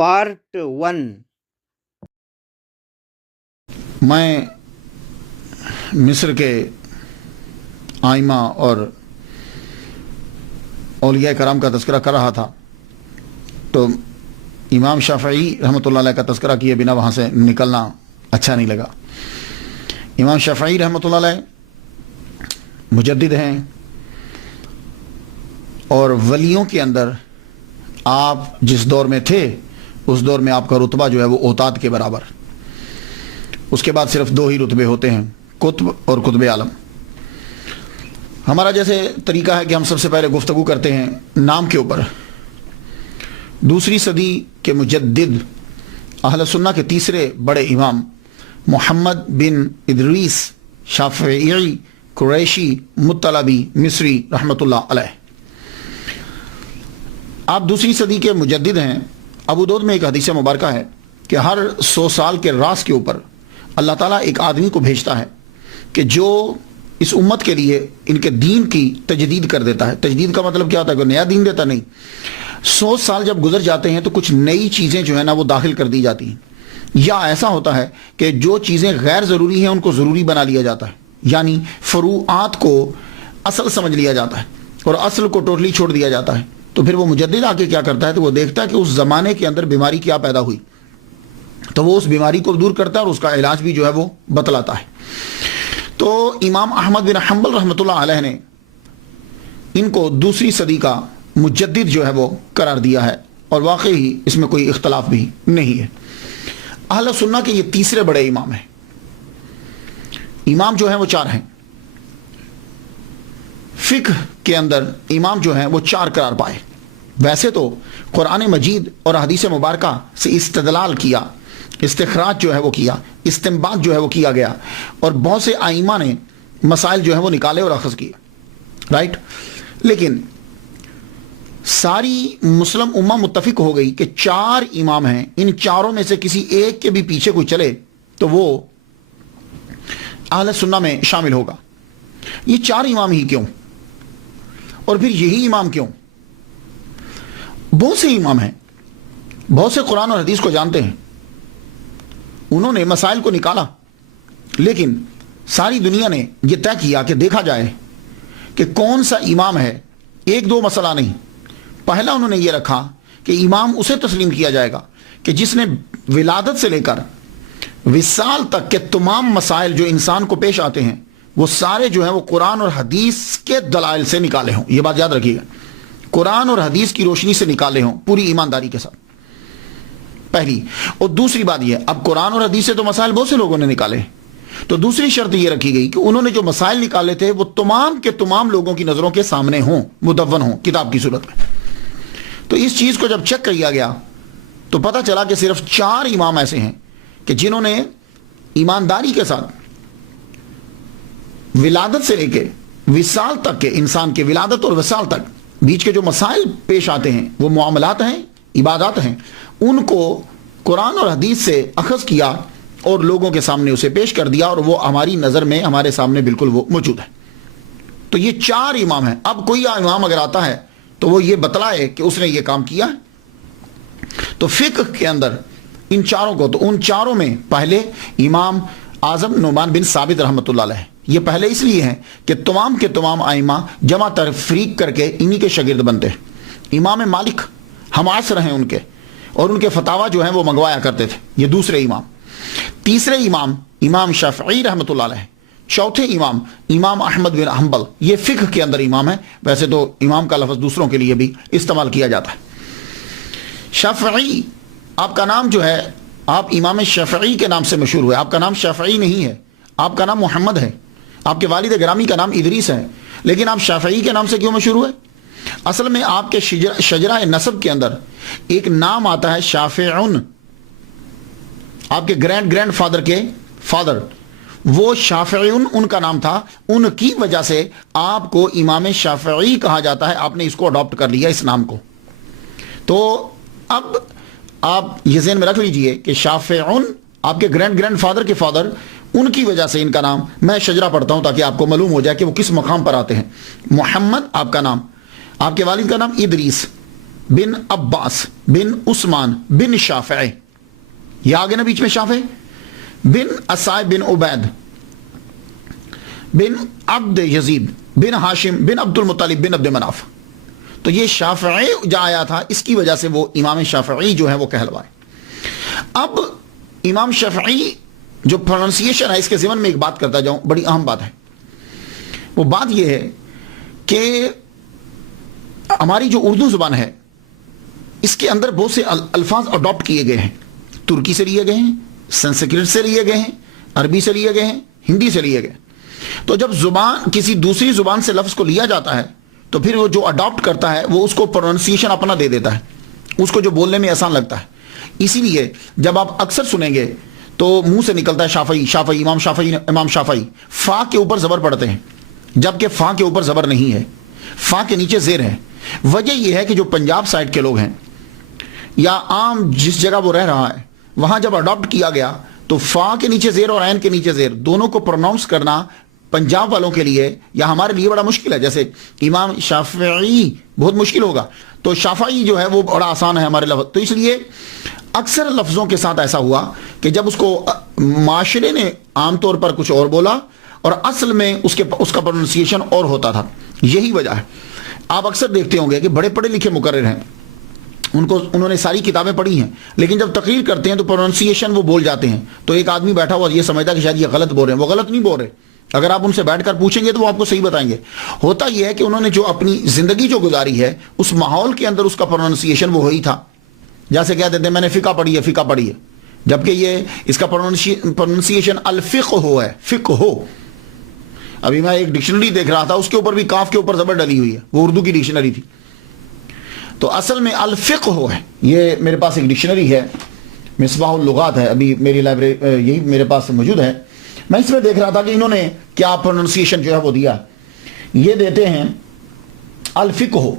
Part 1۔ میں مصر کے آئمہ اور اولیاء کرام کا تذکرہ کر رہا تھا تو امام شافعی رحمۃ اللہ علیہ کا تذکرہ کیے بنا وہاں سے نکلنا اچھا نہیں لگا۔ امام شافعی رحمۃ اللہ علیہ مجدد ہیں اور ولیوں کے اندر آپ جس دور میں تھے اس دور میں آپ کا رتبہ جو ہے وہ اوتاد کے برابر، اس کے بعد صرف 2 ہی رتبے ہوتے ہیں، قطب اور قطب عالم۔ ہمارا جیسے طریقہ ہے کہ ہم سب سے پہلے گفتگو کرتے ہیں نام کے اوپر۔ 2 صدی کے مجدد اہل سنہ کے تیسرے بڑے امام محمد بن ادریس شافعی قریشی مطلبی مصری رحمۃ اللہ علیہ، آپ 2 صدی کے مجدد ہیں۔ ابو داؤد میں ایک حدیث مبارکہ ہے کہ ہر 100 سال کے راس کے اوپر اللہ تعالیٰ ایک آدمی کو بھیجتا ہے کہ جو اس امت کے لیے ان کے دین کی تجدید کر دیتا ہے۔ تجدید کا مطلب کیا ہوتا ہے کہ نیا دین دیتا نہیں، 100 سال جب گزر جاتے ہیں تو کچھ نئی چیزیں جو ہے نا وہ داخل کر دی جاتی ہیں، یا ایسا ہوتا ہے کہ جو چیزیں غیر ضروری ہیں ان کو ضروری بنا لیا جاتا ہے، یعنی فروعات کو اصل سمجھ لیا جاتا ہے اور اصل کو ٹوٹلی چھوڑ دیا جاتا ہے۔ تو پھر وہ مجدد آ کے کیا کرتا ہے تو وہ دیکھتا ہے کہ اس زمانے کے اندر بیماری کیا پیدا ہوئی تو وہ اس بیماری کو دور کرتا ہے اور اس کا علاج بھی جو ہے وہ بتلاتا ہے۔ تو امام احمد بن حنبل رحمۃ اللہ علیہ نے ان کو 2 صدی کا مجدد جو ہے وہ قرار دیا ہے، اور واقعی اس میں کوئی اختلاف بھی نہیں ہے۔ اہل سنہ کے یہ تیسرے بڑے امام ہیں۔ امام جو ہیں وہ 4 ہیں، فقہ کے اندر امام جو ہیں وہ 4 قرار پائے۔ ویسے تو قرآن مجید اور حدیث مبارکہ سے استدلال کیا، استخراج جو ہے وہ کیا، استنباط جو ہے وہ کیا گیا، اور بہت سے ائمہ نے مسائل جو ہے وہ نکالے اور اخذ کیے، رائٹ۔ لیکن ساری مسلم امہ متفق ہو گئی کہ 4 امام ہیں، ان 4 میں سے کسی ایک کے بھی پیچھے کوئی چلے تو وہ اہل سنہ میں شامل ہوگا۔ یہ 4 امام ہی کیوں، اور پھر یہی امام کیوں؟ بہت سے امام ہیں، بہت سے قرآن اور حدیث کو جانتے ہیں، انہوں نے مسائل کو نکالا، لیکن ساری دنیا نے یہ طے کیا کہ دیکھا جائے کہ کون سا امام ہے۔ 1-2 مسئلہ نہیں، پہلا انہوں نے یہ رکھا کہ امام اسے تسلیم کیا جائے گا کہ جس نے ولادت سے لے کر وصال تک کے تمام مسائل جو انسان کو پیش آتے ہیں وہ سارے جو ہیں وہ قرآن اور حدیث کے دلائل سے نکالے ہوں۔ یہ بات یاد رکھیے گا، قرآن اور حدیث کی روشنی سے نکالے ہوں پوری ایمانداری کے ساتھ، پہلی۔ اور دوسری بات یہ، اب قرآن اور حدیث سے تو مسائل بہت سے لوگوں نے نکالے، تو دوسری شرط یہ رکھی گئی کہ انہوں نے جو مسائل نکالے تھے وہ تمام کے تمام لوگوں کی نظروں کے سامنے ہوں، مدون ہوں کتاب کی صورت میں۔ تو اس چیز کو جب چیک کیا گیا تو پتہ چلا کہ صرف 4 امام ایسے ہیں کہ جنہوں نے ایمانداری کے ساتھ ولادت سے لے کے وصال تک کے، انسان کے ولادت اور وصال تک بیچ کے جو مسائل پیش آتے ہیں وہ معاملات ہیں، عبادات ہیں، ان کو قرآن اور حدیث سے اخذ کیا اور لوگوں کے سامنے اسے پیش کر دیا، اور وہ ہماری نظر میں ہمارے سامنے بالکل وہ موجود ہے۔ تو یہ 4 امام ہیں۔ اب کوئی امام اگر آتا ہے تو وہ یہ بتلائے کہ اس نے یہ کام کیا ہے۔ تو فقہ کے اندر ان 4 کو، تو ان 4 میں پہلے امام اعظم نعمان بن ثابت رحمۃ اللہ علیہ، یہ پہلے اس لیے ہیں کہ تمام کے تمام ائمہ جمع تفریق کر کے انہی کے شاگرد بنتے ہیں۔ امام مالک ہم عصر ہیں ان کے، اور ان کے فتاویٰ جو ہیں وہ منگوایا کرتے تھے۔ یہ دوسرے امام۔ تیسرے امام امام شافعی رحمۃ اللہ علیہ۔ چوتھے امام امام احمد بن حنبل، یہ فقہ کے اندر امام ہیں، ویسے تو امام کا لفظ دوسروں کے لیے بھی استعمال کیا جاتا ہے۔ شافعی، آپ کا نام جو ہے، آپ امام شافعی کے نام سے مشہور ہوئے، آپ کا نام شافعی نہیں ہے، آپ کا نام محمد ہے، آپ کے والد گرامی کا نام ادریس ہے، لیکن آپ شافعی کے نام سے کیوں مشہور ہوئے؟ اصل میں آپ کے شجرہ نسب کے اندر ایک نام آتا ہے شافعون، آپ کے گرینڈ فادر کے فادر، وہ شافعون ان کا نام تھا، ان کی وجہ سے آپ کو امام شافعی کہا جاتا ہے، آپ نے اس کو اڈاپٹ کر لیا اس نام کو۔ تو اب آپ یہ ذہن میں رکھ لیجئے کہ شافعون آپ کے گرینڈ فادر کے فادر، ان کی وجہ سے ان کا نام، میں شجرہ پڑھتا ہوں تاکہ آپ کو معلوم ہو جائے کہ وہ کس مقام پر آتے ہیں۔ محمد آپ کا نام، آپ کے والد کا نام ادریس، بن عباس بن عثمان بن شافعی، یہ آگے نا بیچ میں شافعی، بن اسائب بن عبید بن عبد یزید بن ہاشم بن عبد المطلب بن عبد مناف. تو یہ شافعی جو آیا تھا اس کی وجہ سے وہ امام شافعی جو ہے وہ کہلوائے. اب امام شافعی جو پروننسیشن ہے اس کے ضمن میں ایک بات کرتا جاؤں، بڑی اہم بات ہے. وہ بات یہ ہے کہ ہماری جو اردو زبان ہے اس کے اندر بہت سے الفاظ اڈاپٹ کیے گئے ہیں، ترکی سے لیے گئے ہیں، سنسکرت سے لیے گئے ہیں، عربی سے لیے گئے ہیں، ہندی سے لیے گئے. تو جب زبان کسی دوسری زبان سے لفظ کو لیا جاتا ہے تو پھر وہ جو اڈاپٹ کرتا ہے وہ اس کو پروننسیشن اپنا دے دیتا ہے، اس کو جو بولنے میں آسان لگتا ہے. اسی لیے جب آپ اکثر سنیں گے تو منہ سے نکلتا ہے شافعی شافعی امام شافعی امام شافعی، فا کے اوپر زبر پڑتے ہیں جبکہ فا کے اوپر زبر نہیں ہے، فا کے نیچے زیر ہے. وجہ یہ ہے کہ جو پنجاب سائڈ کے لوگ ہیں یا عام جس جگہ وہ رہ رہا ہے وہاں جب اڈاپٹ کیا گیا تو فا کے نیچے زیر اور عین کے نیچے زیر دونوں کو پروناؤنس کرنا پنجاب والوں کے لیے یا ہمارے لیے بڑا مشکل ہے. جیسے امام شافعی بہت مشکل ہوگا تو شافعی جو ہے وہ بڑا آسان ہے ہمارے لفظ. تو اس لیے اکثر لفظوں کے ساتھ ایسا ہوا کہ جب اس کو معاشرے نے عام طور پر کچھ اور بولا اور اصل میں اس کا پروننسیشن اور ہوتا تھا. یہی وجہ ہے. آپ اکثر دیکھتے ہوں گے کہ بڑے پڑھے لکھے مقرر ہیں، انہوں نے ساری کتابیں پڑھی ہیں لیکن جب تقریر کرتے ہیں تو پروننسیشن وہ بول جاتے ہیں تو ایک آدمی بیٹھا ہوا یہ سمجھتا کہ شاید یہ غلط بول رہے ہیں. وہ غلط نہیں بول رہے، اگر آپ ان سے بیٹھ کر پوچھیں گے تو وہ آپ کو صحیح بتائیں گے. ہوتا یہ ہے کہ انہوں نے جو اپنی زندگی جو گزاری ہے اس ماحول کے اندر اس کا پروننسیشن وہ وہی تھا. جیسے کہتے ہیں میں نے فقہ پڑھی ہے، فقہ پڑھی ہے، جبکہ یہ اس کا پروننسیشن الفقہ ہو ہے، فقہ ہو. ابھی میں ایک ڈکشنری دیکھ رہا تھا اس کے اوپر بھی کاف کے اوپر زبر ڈلی ہوئی ہے، وہ اردو کی ڈکشنری تھی. تو اصل میں الفقہ ہو ہے. یہ میرے پاس ایک ڈکشنری ہے، مصباح اللغات ہے، ابھی میری لائبریری یہی میرے پاس موجود ہے. میں اس میں دیکھ رہا تھا کہ انہوں نے کیا پروننسیشن جو ہے وہ دیا. یہ دیتے ہیں الفقہ ہو،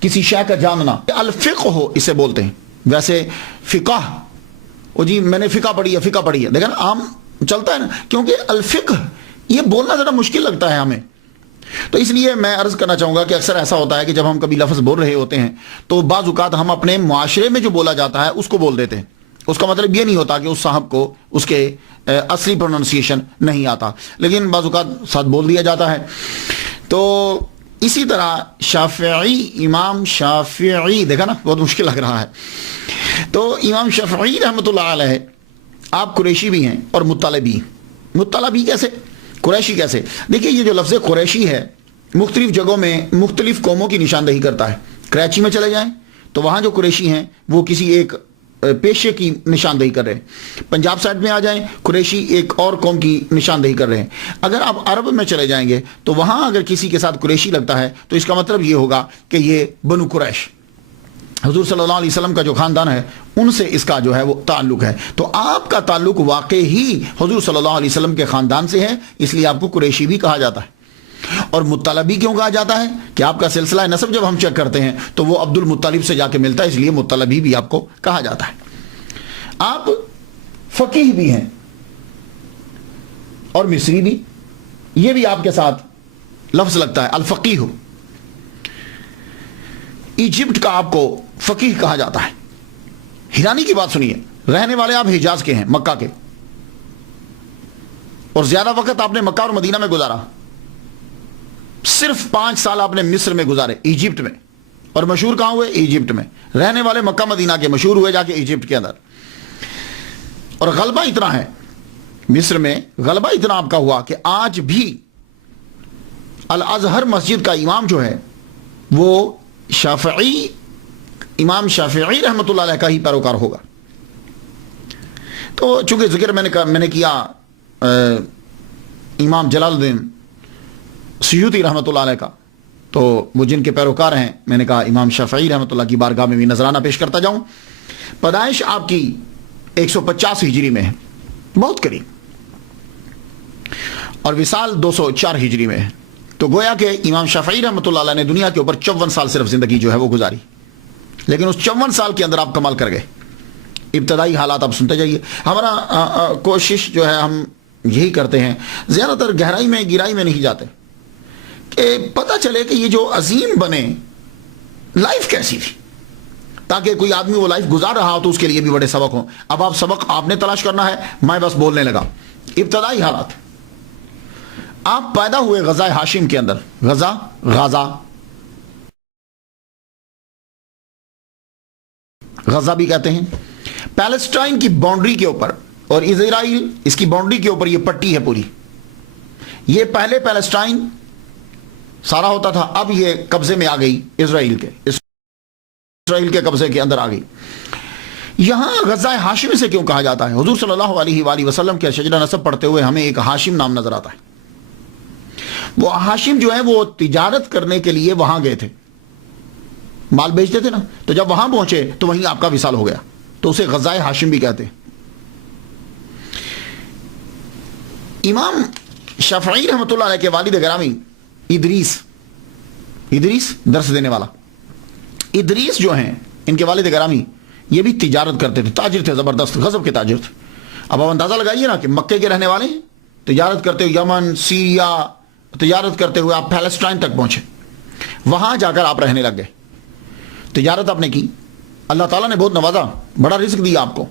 کسی شے کا جاننا، الفقہ ہو اسے بولتے ہیں. ویسے فقہ او جی میں نے فقہ پڑھی ہے، فقہ پڑھی ہے، دیکھا نا عام چلتا ہے نا، کیونکہ الفقہ یہ بولنا ذرا مشکل لگتا ہے ہمیں. تو اس لیے میں عرض کرنا چاہوں گا کہ اکثر ایسا ہوتا ہے کہ جب ہم کبھی لفظ بول رہے ہوتے ہیں تو بعض اوقات ہم اپنے معاشرے میں جو بولا جاتا ہے اس کو بول دیتے ہیں. اس کا مطلب یہ نہیں ہوتا کہ اس صاحب کو اس کے اصلی پروننسیشن نہیں آتا، لیکن بعض اوقات ساتھ بول دیا جاتا ہے. تو اسی طرح شافعی، امام شافعی، دیکھا نا بہت مشکل لگ رہا ہے. تو امام شافعی رحمۃ اللہ علیہ آپ قریشی بھی ہیں اور مطلبی. مطلبی کیسے، قریشی کیسے؟ دیکھیے یہ جو لفظ قریشی ہے مختلف جگہوں میں مختلف قوموں کی نشاندہی کرتا ہے. کراچی میں چلے جائیں تو وہاں جو قریشی ہیں وہ کسی ایک پیشے کی نشاندہی کر رہے ہیں. پنجاب سائڈ میں آ جائیں قریشی ایک اور قوم کی نشاندہی کر رہے ہیں. اگر آپ عرب میں چلے جائیں گے تو وہاں اگر کسی کے ساتھ قریشی لگتا ہے تو اس کا مطلب یہ ہوگا کہ یہ بنو قریش، حضور صلی اللہ علیہ وسلم کا جو خاندان ہے ان سے اس کا جو ہے وہ تعلق ہے. تو آپ کا تعلق واقعی ہی حضور صلی اللہ علیہ وسلم کے خاندان سے ہے، اس لیے آپ کو قریشی بھی کہا جاتا ہے. اور مطلبی کیوں کہا جاتا ہے کہ آپ کا سلسلہ نسب جب ہم چیک کرتے ہیں تو وہ عبد المطلب سے جا کے ملتا ہے، اس لیے مطلبی بھی آپ کو کہا جاتا ہے. آپ فقیہ بھی ہیں اور مصری بھی، یہ بھی آپ کے ساتھ لفظ لگتا ہے الفقیہ. ایجپٹ کا آپ کو فقیہ کہا جاتا ہے. حیرانی کی بات سنیے، رہنے والے آپ حجاز کے ہیں، مکہ کے، اور زیادہ وقت آپ نے مکہ اور مدینہ میں گزارا. صرف 5 سال آپ نے مصر میں گزارے، ایجپٹ میں. اور مشہور کہاں ہوئے؟ ایجپٹ میں. رہنے والے مکہ مدینہ کے، مشہور ہوئے جا کے ایجپٹ کے اندر. اور غلبہ اتنا ہے مصر میں، غلبہ اتنا آپ کا ہوا کہ آج بھی الازہر مسجد کا امام جو ہے وہ شافعی، امام شافعی رحمۃ اللہ علیہ کا ہی پیروکار ہوگا. تو چونکہ ذکر میں نے کیا امام جلال الدین سیوطی رحمۃ اللہ علیہ کا، تو وہ جن کے پیروکار ہیں میں نے کہا امام شافعی رحمۃ اللہ کی بارگاہ میں بھی نذرانہ پیش کرتا جاؤں. پیدائش آپ کی 150 ہجری میں ہے، بہت قریب، اور وصال 204 ہجری میں ہے. تو گویا کہ امام شافعی رحمۃ اللہ علیہ نے دنیا کے اوپر 54 سال صرف زندگی جو ہے وہ گزاری، لیکن اس 54 سال کے اندر آپ کمال کر گئے. ابتدائی حالات آپ سنتے جائیے. ہمارا کوشش جو ہے ہم یہی کرتے ہیں، زیادہ تر گہرائی میں گہرائی میں نہیں جاتے، کہ پتہ چلے کہ یہ جو عظیم بنے لائف کیسی تھی. تاکہ کوئی آدمی وہ لائف گزار رہا ہو تو اس کے لیے بھی بڑے سبق ہوں. اب آپ سبق آپ نے تلاش کرنا ہے، میں بس بولنے لگا. ابتدائی حالات، آپ پیدا ہوئے غزہ ہاشم کے اندر. غزہ بھی کہتے ہیں. پیلسٹائن کی باؤنڈری کے اوپر، اور اسرائیل اس کی باؤنڈری کے اوپر یہ پٹی ہے پوری. یہ پہلے پیلسٹائن سارا ہوتا تھا، اب یہ قبضے میں آ گئی اسرائیل کے قبضے کے اندر آ گئی. یہاں غزہ ہاشم سے کیوں کہا جاتا ہے؟ حضور صلی اللہ علیہ وآلہ وسلم کے شجرہ نسب پڑھتے ہوئے ہمیں ایک ہاشم نام نظر آتا ہے. وہ ہاشم جو ہے وہ تجارت کرنے کے لیے وہاں گئے تھے، مال بیچتے تھے نا، تو جب وہاں پہنچے تو وہیں آپ کا وصال ہو گیا، تو اسے غزہ ہاشم بھی کہتے ہیں. امام شافعی رحمۃ اللہ علیہ کے والد گرامی ادریس درس دینے والا ادریس جو ہیں، ان کے والد گرامی یہ بھی تجارت کرتے تھے، تاجر تھے، زبردست غضب کے تاجر تھے. اب آپ اندازہ لگائیے نا کہ مکے کے رہنے والے ہیں، تجارت کرتے ہوئے یمن، سیریا تجارت کرتے ہوئے آپ پیلسٹائن تک پہنچے، وہاں جا کر آپ رہنے لگ گئے. تجارت آپ نے کی، اللہ تعالیٰ نے بہت نوازا، بڑا رزق دیا آپ کو.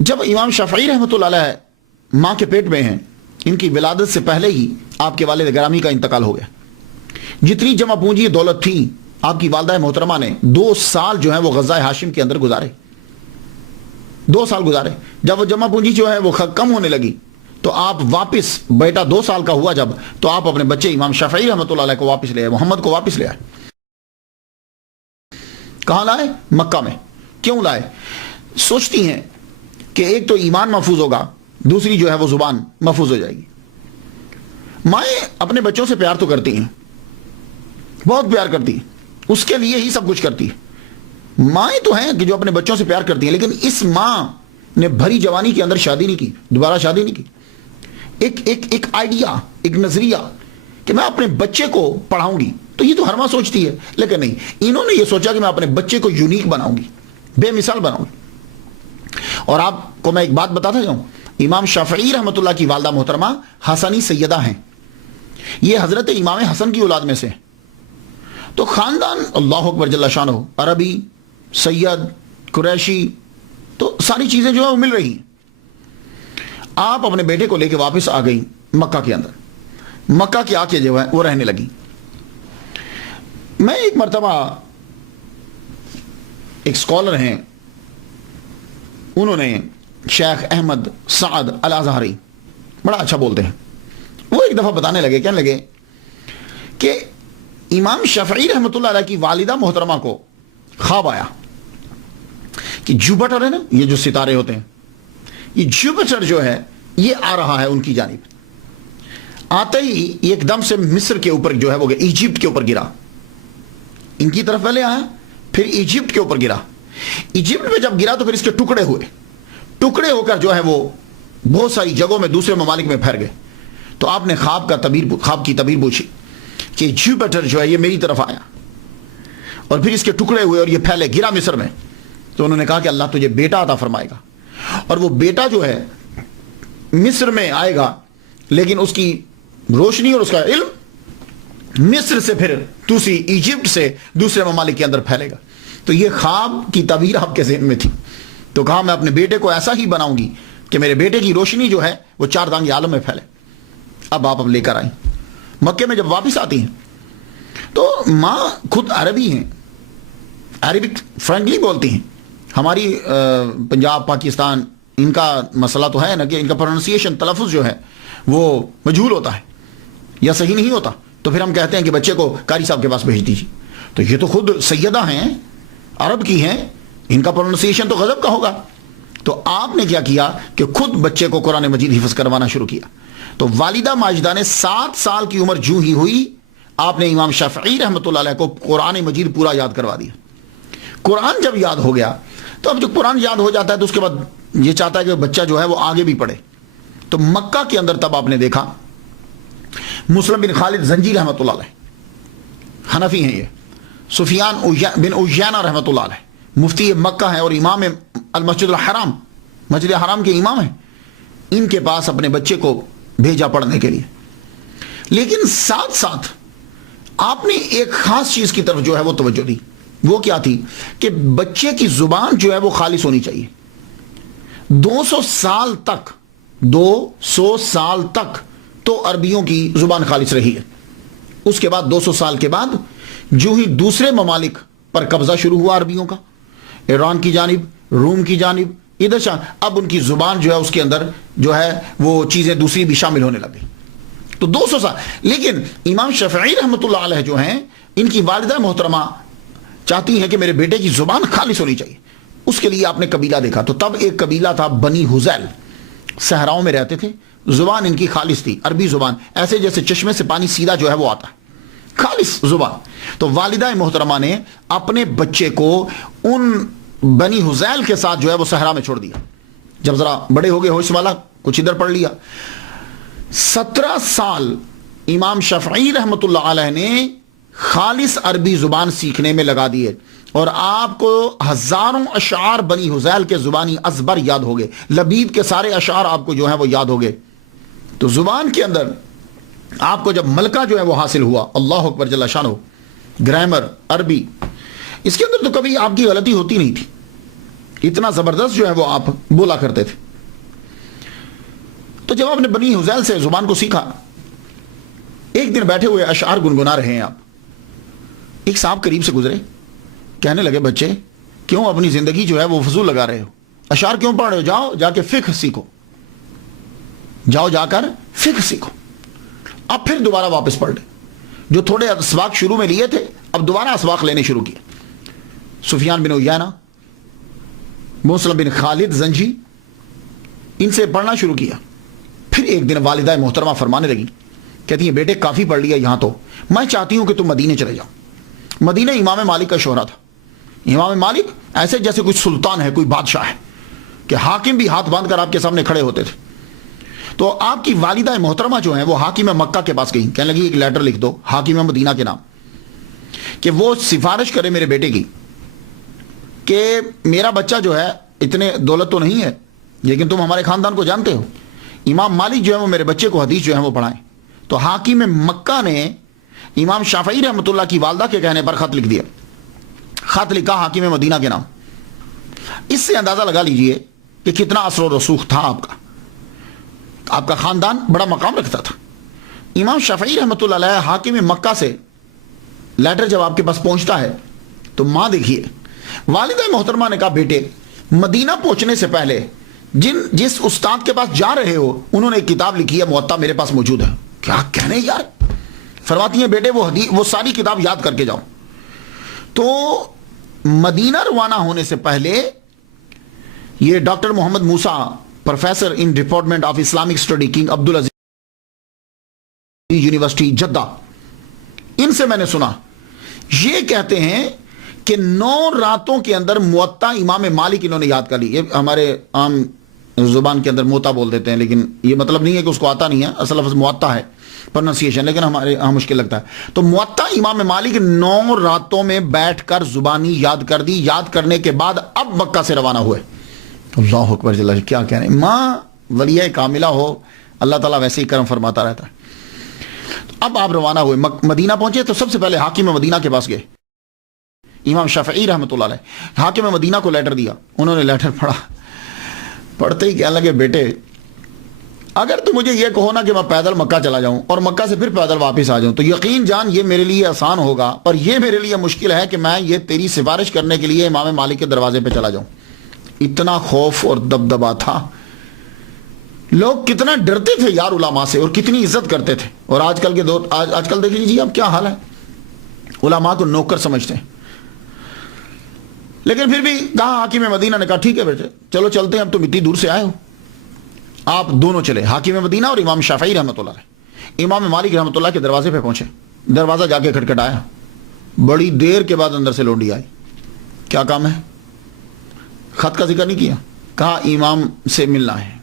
جب امام شافعی رحمۃ اللہ علیہ ماں کے پیٹ میں ہیں، ان کی ولادت سے پہلے ہی آپ کے والد گرامی کا انتقال ہو گیا. جتنی جمع پونجی دولت تھی، آپ کی والدہ محترمہ نے 2 سال جو ہے وہ غزہ ہاشم کے اندر گزارے. 2 سال گزارے. جب وہ جمع پونجی جو ہے وہ کم ہونے لگی تو آپ واپس، بیٹا 2 سال کا ہوا جب، تو آپ اپنے بچے امام شافعی رحمۃ اللہ علیہ کو واپس لے آئے، محمد کو واپس لے آئے. کہاں لائے؟ مکہ میں. کیوں لائے؟ سوچتی ہیں کہ ایک تو ایمان محفوظ ہوگا، دوسری جو ہے وہ زبان محفوظ ہو جائے گی. مائیں اپنے بچوں سے پیار تو کرتی ہیں، بہت پیار کرتی ہیں، اس کے لیے ہی سب کچھ کرتی ہے. مائیں تو ہیں کہ جو اپنے بچوں سے پیار کرتی ہیں، لیکن اس ماں نے بھری جوانی کے اندر شادی نہیں کی، دوبارہ شادی نہیں کی. ایک آئیڈیا، ایک نظریہ کہ میں اپنے بچے کو پڑھاؤں گی، تو یہ تو ہر ماں سوچتی ہے، لیکن نہیں، انہوں نے یہ سوچا کہ میں اپنے بچے کو یونیک بناؤں گی، بے مثال بناؤں گی. اور آپ کو میں ایک بات بتاتا جاؤں، امام شافعی رحمۃ اللہ کی والدہ محترمہ حسنی سیدہ ہیں. یہ حضرت امام حسن کی اولاد میں سے ہیں. تو خاندان اللہ اکبر جل شانہ، عربی، سید، قریشی، تو ساری چیزیں جو ہے وہ مل رہی ہیں. آپ اپنے بیٹے کو لے کے واپس آ گئی مکہ کے اندر. مکہ کے آ کے جو ہے وہ رہنے لگی. میں ایک مرتبہ، ایک سکولر ہیں، انہوں نے شیخ احمد سعد الازہری، بڑا اچھا بولتے ہیں، وہ ایک دفعہ بتانے لگے، کہنے لگے کہ امام شافعی رحمۃ اللہ علیہ کی والدہ محترمہ کو خواب آیا کہ جوپیٹر ہے نا، یہ جو ستارے ہوتے ہیں، یہ جوپیٹر جو ہے یہ آ رہا ہے ان کی جانب. آتے ہی ایک دم سے مصر کے اوپر جو ہے وہ ایجپٹ کے اوپر گرا. ان کی طرف پہلے آیا، پھر ایجپٹ کے اوپر گرا. ایجپٹ میں جب گرا تو پھر اس کے ٹکڑے ہوئے، ٹکڑے ہو کر جو ہے وہ بہت ساری جگہوں میں دوسرے ممالک میں پھیل گئے. تو آپ نے خواب کی تعبیر پوچھی کہ جوپیٹر جو ہے یہ میری طرف آیا، اور پھر اس کے ٹکڑے ہوئے اور یہ پھیلے، گرا مصر میں. تو انہوں نے کہا کہ اللہ تجھے بیٹا عطا فرمائے گا، اور وہ بیٹا جو ہے مصر میں آئے گا، لیکن اس کی روشنی اور اس کا علم مصر سے پھر دوسری ایجپٹ سے دوسرے ممالک کے اندر پھیلے گا. تو یہ خواب کی تعبیر آپ کے ذہن میں تھی. تو کہا میں اپنے بیٹے کو ایسا ہی بناؤں گی کہ میرے بیٹے کی روشنی جو ہے وہ 4 دانگ عالم میں پھیلے. اب لے کر آئیں. مکے میں جب واپس آتی ہیں تو ماں خود عربی ہیں، عربک فرینکلی بولتی ہیں. ہماری پنجاب، پاکستان، ان کا مسئلہ تو ہے نا کہ ان کا پروننسیشن، تلفظ جو ہے وہ مجہول ہوتا ہے یا صحیح نہیں ہوتا، تو پھر ہم کہتے ہیں کہ بچے کو قاری صاحب کے پاس بھیج دیجیے. تو یہ تو خود سیدہ ہیں، عرب کی ہیں، ان کا پروننسیشن تو غضب کا ہوگا. تو آپ نے کیا کیا کہ خود بچے کو قرآن مجید حفظ کروانا شروع کیا. تو والدہ ماجدہ نے 7 سال کی عمر جو ہی ہوئی، آپ نے امام شافعی رحمۃ اللہ علیہ کو قرآن مجید پورا یاد کروا دیا. قرآن جب یاد ہو گیا تو اب جو قرآن یاد ہو جاتا ہے تو اس کے بعد یہ چاہتا ہے کہ بچہ جو ہے وہ آگے بھی پڑھے. تو مکہ کے اندر تب آپ نے دیکھا مسلم بن خالد زنجی رحمۃ اللہ علیہ، حنفی ہیں، یہ سفیان بن عیینہ رحمۃ اللہ علیہ مفتی مکہ ہیں اور امام المسجد الحرام، مسجد حرام کے امام ہیں. ان کے پاس اپنے بچے کو بھیجا پڑھنے کے لیے. لیکن ساتھ ساتھ آپ نے ایک خاص چیز کی طرف جو ہے وہ توجہ دی. وہ کیا تھی کہ بچے کی زبان جو ہے وہ خالص ہونی چاہیے. 200 سال تک تو عربیوں کی زبان خالص رہی ہے. اس کے بعد 200 سال کے بعد جو ہی دوسرے ممالک پر قبضہ شروع ہوا عربیوں کا، ایران کی جانب، روم کی جانب، ادھر اب ان کی زبان جو ہے اس کے اندر جو ہے وہ چیزیں دوسری بھی شامل ہونے لگی. تو 200 سال. لیکن امام شافعی رحمۃ اللہ علیہ جو ہیں، ان کی والدہ محترمہ چاہتی ہیں کہ میرے بیٹے کی زبان خالص ہونی چاہیے. اس کے لیے آپ نے قبیلہ دیکھا، تو تب ایک قبیلہ تھا بنی حذیل، صحراؤں میں رہتے تھے. زبان ان کی خالص تھی، عربی زبان، ایسے جیسے چشمے سے پانی سیدھا جو ہے وہ آتا ہے، خالص زبان. تو والدہ محترمہ نے اپنے بچے کو ان بنی حذیل کے ساتھ جو ہے وہ صحرا میں چھوڑ دیا. جب ذرا بڑے ہو گئے، ہوش والا، کچھ ادھر پڑھ لیا. 17 سال امام شافعی رحمۃ اللہ علیہ نے خالص عربی زبان سیکھنے میں لگا دیے، اور آپ کو ہزاروں اشعار بنی حذیل کے زبانی ازبر یاد ہو گئے. لبید کے سارے اشعار آپ کو جو ہے وہ یاد ہو گئے. تو زبان کے اندر آپ کو جب ملکہ جو ہے وہ حاصل ہوا، اللہ اکبر جل شانہ، گرامر، عربی، اس کے اندر تو کبھی آپ کی غلطی ہوتی نہیں تھی. اتنا زبردست جو ہے وہ آپ بولا کرتے تھے. تو جب آپ نے بنی حذیل سے زبان کو سیکھا، ایک دن بیٹھے ہوئے اشعار گنگنا رہے ہیں آپ، ایک صاحب قریب سے گزرے، کہنے لگے بچے کیوں اپنی زندگی جو ہے وہ فضول لگا رہے ہو، اشعار کیوں پڑھ رہے ہو، جاؤ جا کے فقہ سیکھو، جاؤ جا کر فقہ سیکھو. اب پھر دوبارہ واپس پڑھ لیں. جو تھوڑے اسباق شروع میں لیے تھے اب دوبارہ اسباق لینے شروع کیے. سفیان بن عیینہ، مسلم بن خالد زنجی، ان سے پڑھنا شروع کیا. پھر ایک دن والدہ محترمہ فرمانے لگی، کہتی ہیں بیٹے کافی پڑھ لیا یہاں تو، میں چاہتی ہوں کہ تم مدینے چلے جاؤ. مدینہ امام مالک کا شہرہ تھا. امام مالک ایسے جیسے کوئی سلطان ہے، کوئی بادشاہ ہے، کہ حاکم بھی ہاتھ باندھ کر آپ کے سامنے کھڑے ہوتے تھے. تو آپ کی والدہ محترمہ جو ہیں وہ حاکم مکہ کے پاس گئیں، کہنے لگی ایک لیٹر لکھ دو حاکم مدینہ کے نام، کہ وہ سفارش کرے میرے بیٹے کی کہ میرا بچہ جو ہے، اتنے دولت تو نہیں ہے لیکن تم ہمارے خاندان کو جانتے ہو، امام مالک جو ہے وہ میرے بچے کو حدیث جو ہے وہ پڑھائیں. تو حاکم مکہ نے امام شافعی رحمۃ اللہ کی والدہ کے کہنے پر خط لکھ دیا. خط لکھا حاکم مدینہ کے نام. اس سے اندازہ لگا لیجئے کہ کتنا اثر و رسوخ تھا آپ کا خاندان بڑا مقام رکھتا تھا. امام شافعی رحمۃ اللہ علیہ حاکم مکہ سے لیٹر جب آپ کے پاس پہنچتا ہے تو ماں دیکھیے، والدہ محترمہ نے کہا بیٹے مدینہ پہنچنے سے پہلے جس استاد کے پاس جا رہے ہو انہوں نے ایک کتاب لکھی ہے، موطا میرے پاس موجود ہے. کیا کہنے یار، فرماتی ہیں بیٹے وہ ساری کتاب یاد کر کے جاؤ. تو مدینہ روانہ ہونے سے پہلے یہ doctor Muhammad Musa, professor in department of Islamic study, King Abdulaziz University Jeddah, ان سے میں نے سنا، یہ کہتے ہیں کہ 9 راتوں کے اندر موطا امام مالک انہوں نے یاد کر لی. یہ ہمارے عام زبان کے اندر موطا بول دیتے ہیں، لیکن یہ مطلب نہیں ہے کہ اس کو آتا نہیں ہے، اصل لفظ موطا ہے پروننسیشن، لیکن ہمارے یہاں مشکل لگتا ہے. تو موطا امام مالک 9 راتوں میں بیٹھ کر زبانی یاد کر دی. یاد کرنے کے بعد اب مکہ سے روانہ ہوئے. اللہ اکبر جل، کیا کہہ رہے ہیں. ماں ولیہ کاملہ ہو، اللہ تعالیٰ ویسے ہی کرم فرماتا رہتا ہے. اب آپ روانہ ہوئے، مدینہ پہنچے تو سب سے پہلے حاکم مدینہ کے پاس گئے، امام شافعی رحمۃ اللہ علیہ. حاکم مدینہ کو لیٹر دیا، انہوں نے لیٹر پڑھا. پڑھتے ہی کہنے لگے بیٹے اگر تو مجھے یہ کہو نا کہ میں پیدل مکہ چلا جاؤں اور مکہ سے پھر پیدل واپس آ جاؤں تو یقین جان یہ میرے لیے آسان ہوگا، پر یہ میرے لیے مشکل ہے کہ میں یہ تیری سفارش کرنے کے لیے امام مالک کے دروازے پہ چلا جاؤں. اتنا خوف اور دبدبا تھا. لوگ کتنا ڈرتے تھے یار علماء سے اور کتنی عزت کرتے تھے. اور آج کل کے دور، آج کل دیکھ لیجیے اب کیا حال ہے، علماء کو نوکر سمجھتے ہیں. لیکن پھر بھی کہا حاکم مدینہ نے کہا ٹھیک ہے بیٹے چلو چلتے ہیں، اب تم اتنی دور سے آئے ہو. آپ دونوں چلے، حاکم مدینہ اور امام شافعی رحمۃ اللہ علیہ. امام مالک رحمۃ اللہ کے دروازے پہ پہنچے، دروازہ جا کے کھٹکھٹایا. بڑی دیر کے بعد اندر سے لونڈی آئی. کیا کام ہے؟ خط کا ذکر نہیں کیا، کہا امام سے ملنا ہے.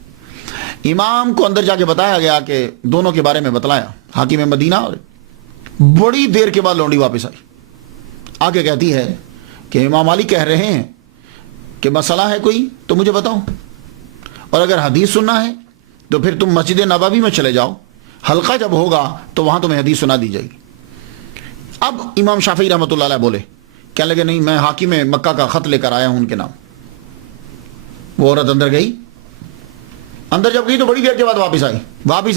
امام کو اندر جا کے بتایا گیا کہ دونوں کے بارے میں بتلایا، حاکم مدینہ. اور بڑی دیر کے بعد لونڈی واپس آئی، آ کے کہتی ہے کہ امام مالک کہہ رہے ہیں کہ مسئلہ ہے کوئی تو مجھے بتاؤ، اور اگر حدیث سننا ہے تو پھر تم مسجد نبوی میں چلے جاؤ، حلقہ جب ہوگا تو وہاں تمہیں حدیث سنا دی جائے گی. اب امام شافعی رحمۃ اللہ علیہ بولے کہنے لگے نہیں میں حاکم مکہ کا خط لے کر آیا ہوں ان کے نام. وہ عورت اندر گئی. اندر جب گئی تو بڑی دیر کے بعد واپس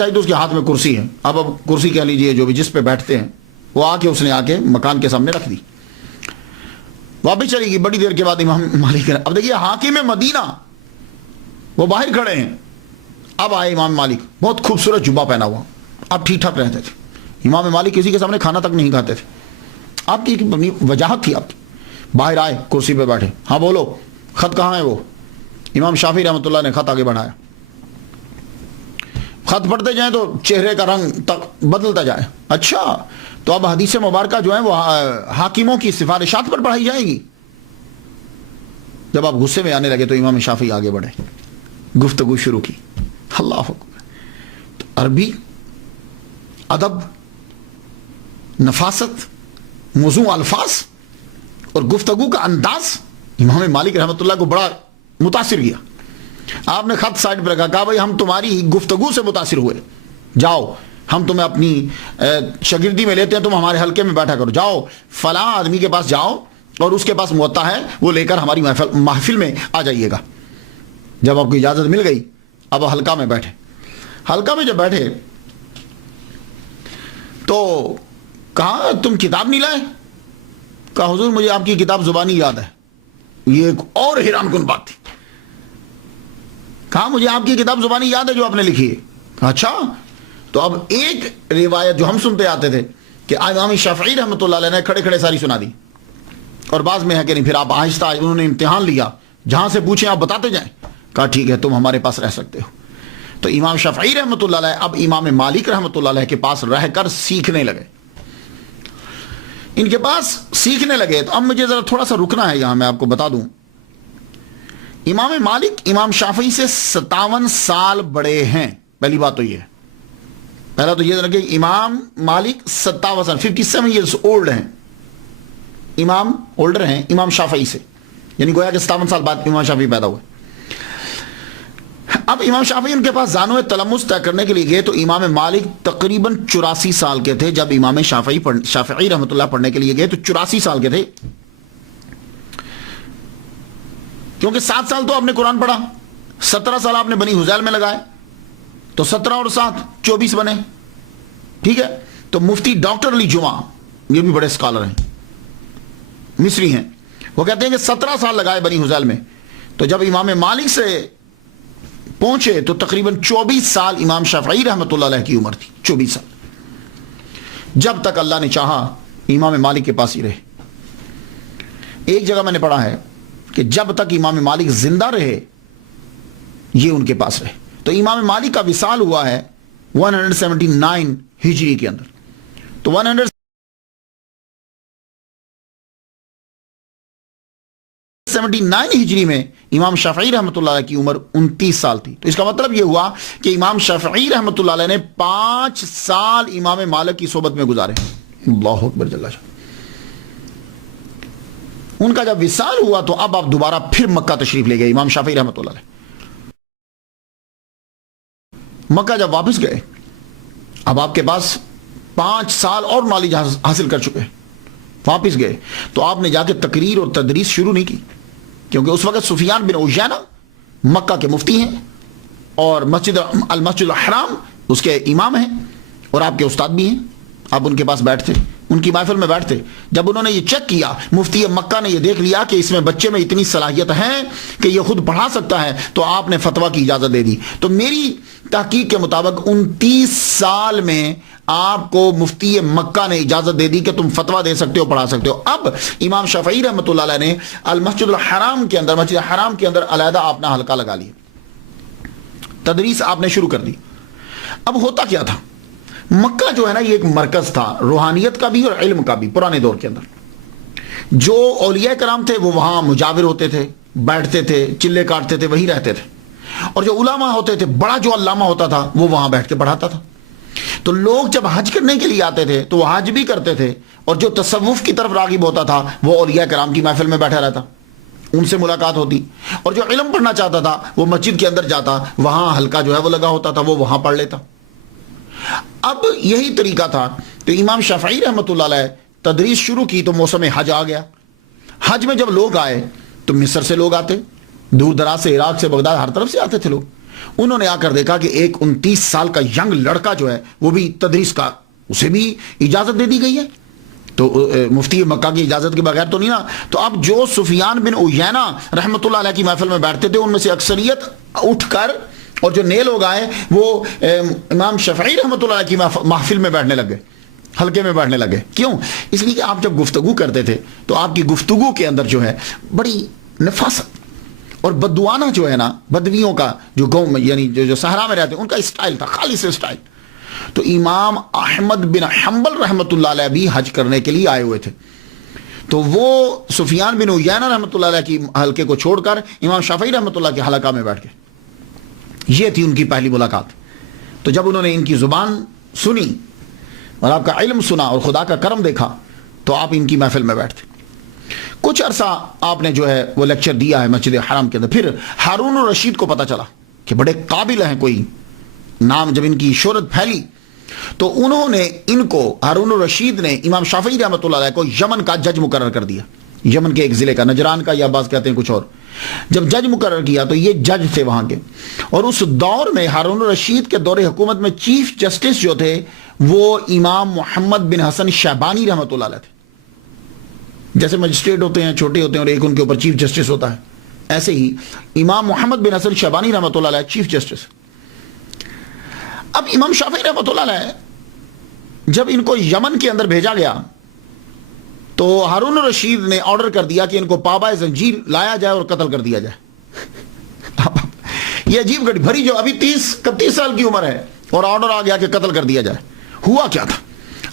آئی تو اس کے ہاتھ میں کرسی ہے. اب کرسی کہہ لیجئے جو بھی جس پہ بیٹھتے ہیں وہ اس نے آ کے مکان کے سامنے رکھ دی. واپس چلی گئی. بڑی دیر کے بعد امام مالک اب دیکھیے حاکم مدینہ وہ باہر کھڑے ہیں. اب آئے امام مالک, بہت خوبصورت جبہ پہنا ہوا. اب ٹھیک ٹھاک رہتے تھے. امام مالک کسی کے سامنے کھانا تک نہیں کھاتے تھے. آپ کی وجاہت تھی آپ کی. باہر آئے, کرسی پہ بیٹھے. ہاں بولو, خط کہاں ہے؟ وہ امام شافعی رحمۃ اللہ نے خط آگے بڑھایا. خط پڑھتے جائیں تو چہرے کا رنگ تک بدلتا جائے. اچھا تو اب حدیث مبارکہ جو ہے وہ حاکموں کی سفارشات پر پڑھائی جائے گی. جب آپ غصے میں آنے لگے تو امام شافعی آگے بڑھے, گفتگو شروع کی. اللہ اکبر. عربی, ادب, نفاست, موزوں الفاظ اور گفتگو کا انداز امام مالک رحمۃ اللہ کو بڑا متاثر کیا. آپ نے خط سائڈ پہ رکھا, کہا بھائی ہم تمہاری گفتگو سے متاثر ہوئے, جاؤ ہم تمہیں اپنی شاگردی میں لیتے ہیں, تم ہمارے حلقے میں بیٹھا کرو. جاؤ فلاں آدمی کے پاس جاؤ اور اس کے پاس موطا ہے, وہ لے کر ہماری محفل میں آ جائیے گا. جب آپ کو اجازت مل گئی اب حلقہ میں بیٹھے. حلقہ میں جب بیٹھے تو کہا تم کتاب نہیں لائے؟ کہا حضور مجھے آپ کی کتاب زبانی یاد ہے. یہ ایک اور حیران کن بات تھی. کہا مجھے آپ کی کتاب زبانی یاد ہے جو آپ نے لکھی ہے. اچھا تو اب ایک روایت جو ہم سنتے آتے تھے کہ امام شافعی رحمۃ اللہ علیہ نے کھڑے کھڑے ساری سنا دی, اور بعض میں ہے کہ نہیں پھر آپ آہستہ انہوں نے امتحان لیا, جہاں سے پوچھیں آپ بتاتے جائیں. کہا ٹھیک ہے تم ہمارے پاس رہ سکتے ہو. تو امام شافعی رحمۃ اللہ علیہ اب امام مالک رحمۃ اللہ علیہ کے پاس رہ کر سیکھنے لگے. ان کے پاس سیکھنے لگے. تو اب مجھے ذرا تھوڑا سا رکنا ہے یہاں, میں آپ کو بتا دوں امام مالک امام شافعی سے 57 سال بڑے ہیں. پہلی بات تو یہ ہے, پہلا تو یہ کہ امام مالک 57 ایئرس اولڈ ہیں. امام اولڈر ہیں امام شافعی سے, یعنی گویا کہ 57 سال بعد امام شافعی پیدا ہوئے. اب امام شافعی ان کے پاس زانو تلمس طے کرنے کے لیے گئے تو امام مالک تقریباً 84 سال کے تھے. جب امام شافعی رحمۃ اللہ پڑھنے کے لیے گئے تو 84 سال کے تھے, کیونکہ 7 سال تو آپ نے قرآن پڑھا, 17 سال آپ نے بنی حذیل میں لگائے, تو 17 اور 7 24 بنے. ٹھیک ہے, تو مفتی ڈاکٹر علی جمعہ یہ بھی بڑے اسکالر ہیں, مصری ہیں, وہ کہتے ہیں کہ 17 سال لگائے بنی حذیل میں. تو جب امام مالک سے پہنچے تو تقریباً 24 سال امام شافعی رحمۃ اللہ علیہ کی عمر تھی. 24 سال. جب تک اللہ نے چاہا امام مالک کے پاس ہی رہے. ایک جگہ میں نے پڑھا ہے کہ جب تک امام مالک زندہ رہے یہ ان کے پاس رہے. تو امام مالک کا وصال ہوا ہے 179 ہجری کے اندر. تو 179 ہجری میں امام شافعی رحمۃ اللہ علیہ کی عمر 29 سال تھی. تو اس کا مطلب یہ ہوا کہ امام شافعی رحمۃ اللہ علیہ نے 5 سال امام مالک کی صحبت میں گزارے. اللہ اکبر جل شانہ. ان کا جب وصال ہوا تو اب آپ دوبارہ پھر مکہ تشریف لے گئے امام شافعی رحمۃ اللہ علیہ. مکہ جب واپس گئے اب آپ کے پاس 5 سال اور نالج حاصل کر چکے. واپس گئے تو آپ نے جا کے تقریر اور تدریس شروع نہیں کی, کیونکہ اس وقت سفیان بن عیینہ مکہ کے مفتی ہیں اور المسجد الحرام اس کے امام ہیں اور آپ کے استاد بھی ہیں. آپ ان کے پاس بیٹھتے, ان کی محفل میں بیٹھتے. جب انہوں نے یہ چیک کیا, مفتی مکہ نے یہ دیکھ لیا کہ اس میں بچے میں اتنی صلاحیت ہے کہ یہ خود پڑھا سکتا ہے, تو آپ نے فتویٰ کی اجازت دے دی. تو میری تحقیق کے مطابق 29 سال میں آپ کو مفتی مکہ نے اجازت دے دی کہ تم فتویٰ دے سکتے ہو, پڑھا سکتے ہو. اب امام شافعی رحمۃ اللہ علیہ نے المسجد الحرام کے اندر, مسجد حرام کے اندر علیحدہ اپنا حلقہ لگا لیا. تدریس آپ نے شروع کر دی. اب ہوتا کیا تھا, مکہ جو ہے نا یہ ایک مرکز تھا روحانیت کا بھی اور علم کا بھی. پرانے دور کے اندر جو اولیاء کرام تھے وہ وہاں مجاور ہوتے تھے, بیٹھتے تھے, چلے کاٹتے تھے, وہیں رہتے تھے. اور جو علماء ہوتے تھے, بڑا جو علامہ ہوتا تھا وہ وہاں بیٹھ کے پڑھاتا تھا. تو لوگ جب حج کرنے کے لیے آتے تھے تو وہ حج بھی کرتے تھے, اور جو تصوف کی طرف راغب ہوتا تھا وہ اولیاء کرام کی محفل میں بیٹھا رہتا, ان سے ملاقات ہوتی. اور جو علم پڑھنا چاہتا تھا وہ مسجد کے اندر جاتا, وہاں حلقہ جو ہے وہ لگا ہوتا تھا, وہ وہاں پڑھ لیتا. اب یہی طریقہ تھا. تو امام شافعی رحمۃ اللہ علیہ تدریس شروع کی تو موسم حج آ گیا. حج میں جب لوگ آئے تو مصر سے لوگ آتے، دور دراز سے، عراق سے، بغداد، ہر طرف سے آتے تھے لوگ. انہوں نے آ کر دیکھا کہ ایک 29 سال کا ینگ لڑکا جو ہے وہ بھی تدریس کا، اسے بھی اجازت دے دی گئی ہے. تو مفتی مکہ کی اجازت کے بغیر تو نہیں نا. تو اب جو سفیان بن عیینہ رحمۃ اللہ علیہ کی محفل میں بیٹھتے تھے ان میں سے اکثریت اٹھ کر، اور جو نئے لوگ آئے وہ امام شافعی رحمۃ اللہ علیہ کی محفل میں بیٹھنے لگ گئے، حلقے میں بیٹھنے لگے. کیوں؟ اس لیے کہ آپ جب گفتگو کرتے تھے تو آپ کی گفتگو کے اندر جو ہے بڑی نفاست اور بدوانہ جو ہے نا، بدویوں کا جو گاؤں یعنی جو صحرا میں رہتے ہیں ان کا اسٹائل تھا، خالص اسٹائل. تو امام احمد بن حنبل رحمۃ اللہ علیہ بھی حج کرنے کے لیے آئے ہوئے تھے. تو وہ سفیان بن عیینہ رحمۃ اللہ علیہ کی حلقے کو چھوڑ کر امام شافعی رحمۃ اللہ کے حلقہ میں بیٹھ گئے. یہ تھی ان کی پہلی ملاقات. تو جب انہوں نے ان کی زبان سنی اور آپ کا علم سنا اور خدا کا کرم دیکھا تو آپ ان کی محفل میں بیٹھتے. کچھ عرصہ آپ نے جو ہے وہ لیکچر دیا ہے مسجد حرام کے اندر. پھر ہارون الرشید کو پتہ چلا کہ بڑے قابل ہیں، کوئی نام، جب ان کی شہرت پھیلی تو انہوں نے ان کو، ہارون الرشید نے امام شافعی رحمۃ اللہ علیہ کو یمن کا جج مقرر کر دیا. یمن کے ایک ضلع کا، نجران کا یا بعض کہتے ہیں کچھ اور. جب جج مقرر کیا تو یہ جج تھے وہاں کے. اور اس دور میں ہارون الرشید کے دور حکومت میں چیف جسٹس جو تھے وہ امام محمد بن حسن شیبانی رحمۃ اللہ علیہ تھے. جیسے مجسٹریٹ ہوتے ہیں چھوٹے ہوتے ہیں اور ایک ان کے اوپر چیف جسٹس ہوتا ہے، ایسے ہی امام محمد بن حسن شیبانی رحمۃ اللہ علیہ چیف جسٹس. اب امام شافعی رحمۃ اللہ علیہ جب ان کو یمن کے اندر بھیجا گیا تو ہارون الرشید نے آرڈر کر دیا کہ ان کو پابائے زنجیر لایا جائے اور قتل کر دیا جائے. یہ عجیب گھڑی بھری، جو ابھی 31 سال کی عمر ہے اور آرڈر آ گیا کہ قتل کر دیا جائے. ہوا کیا تھا؟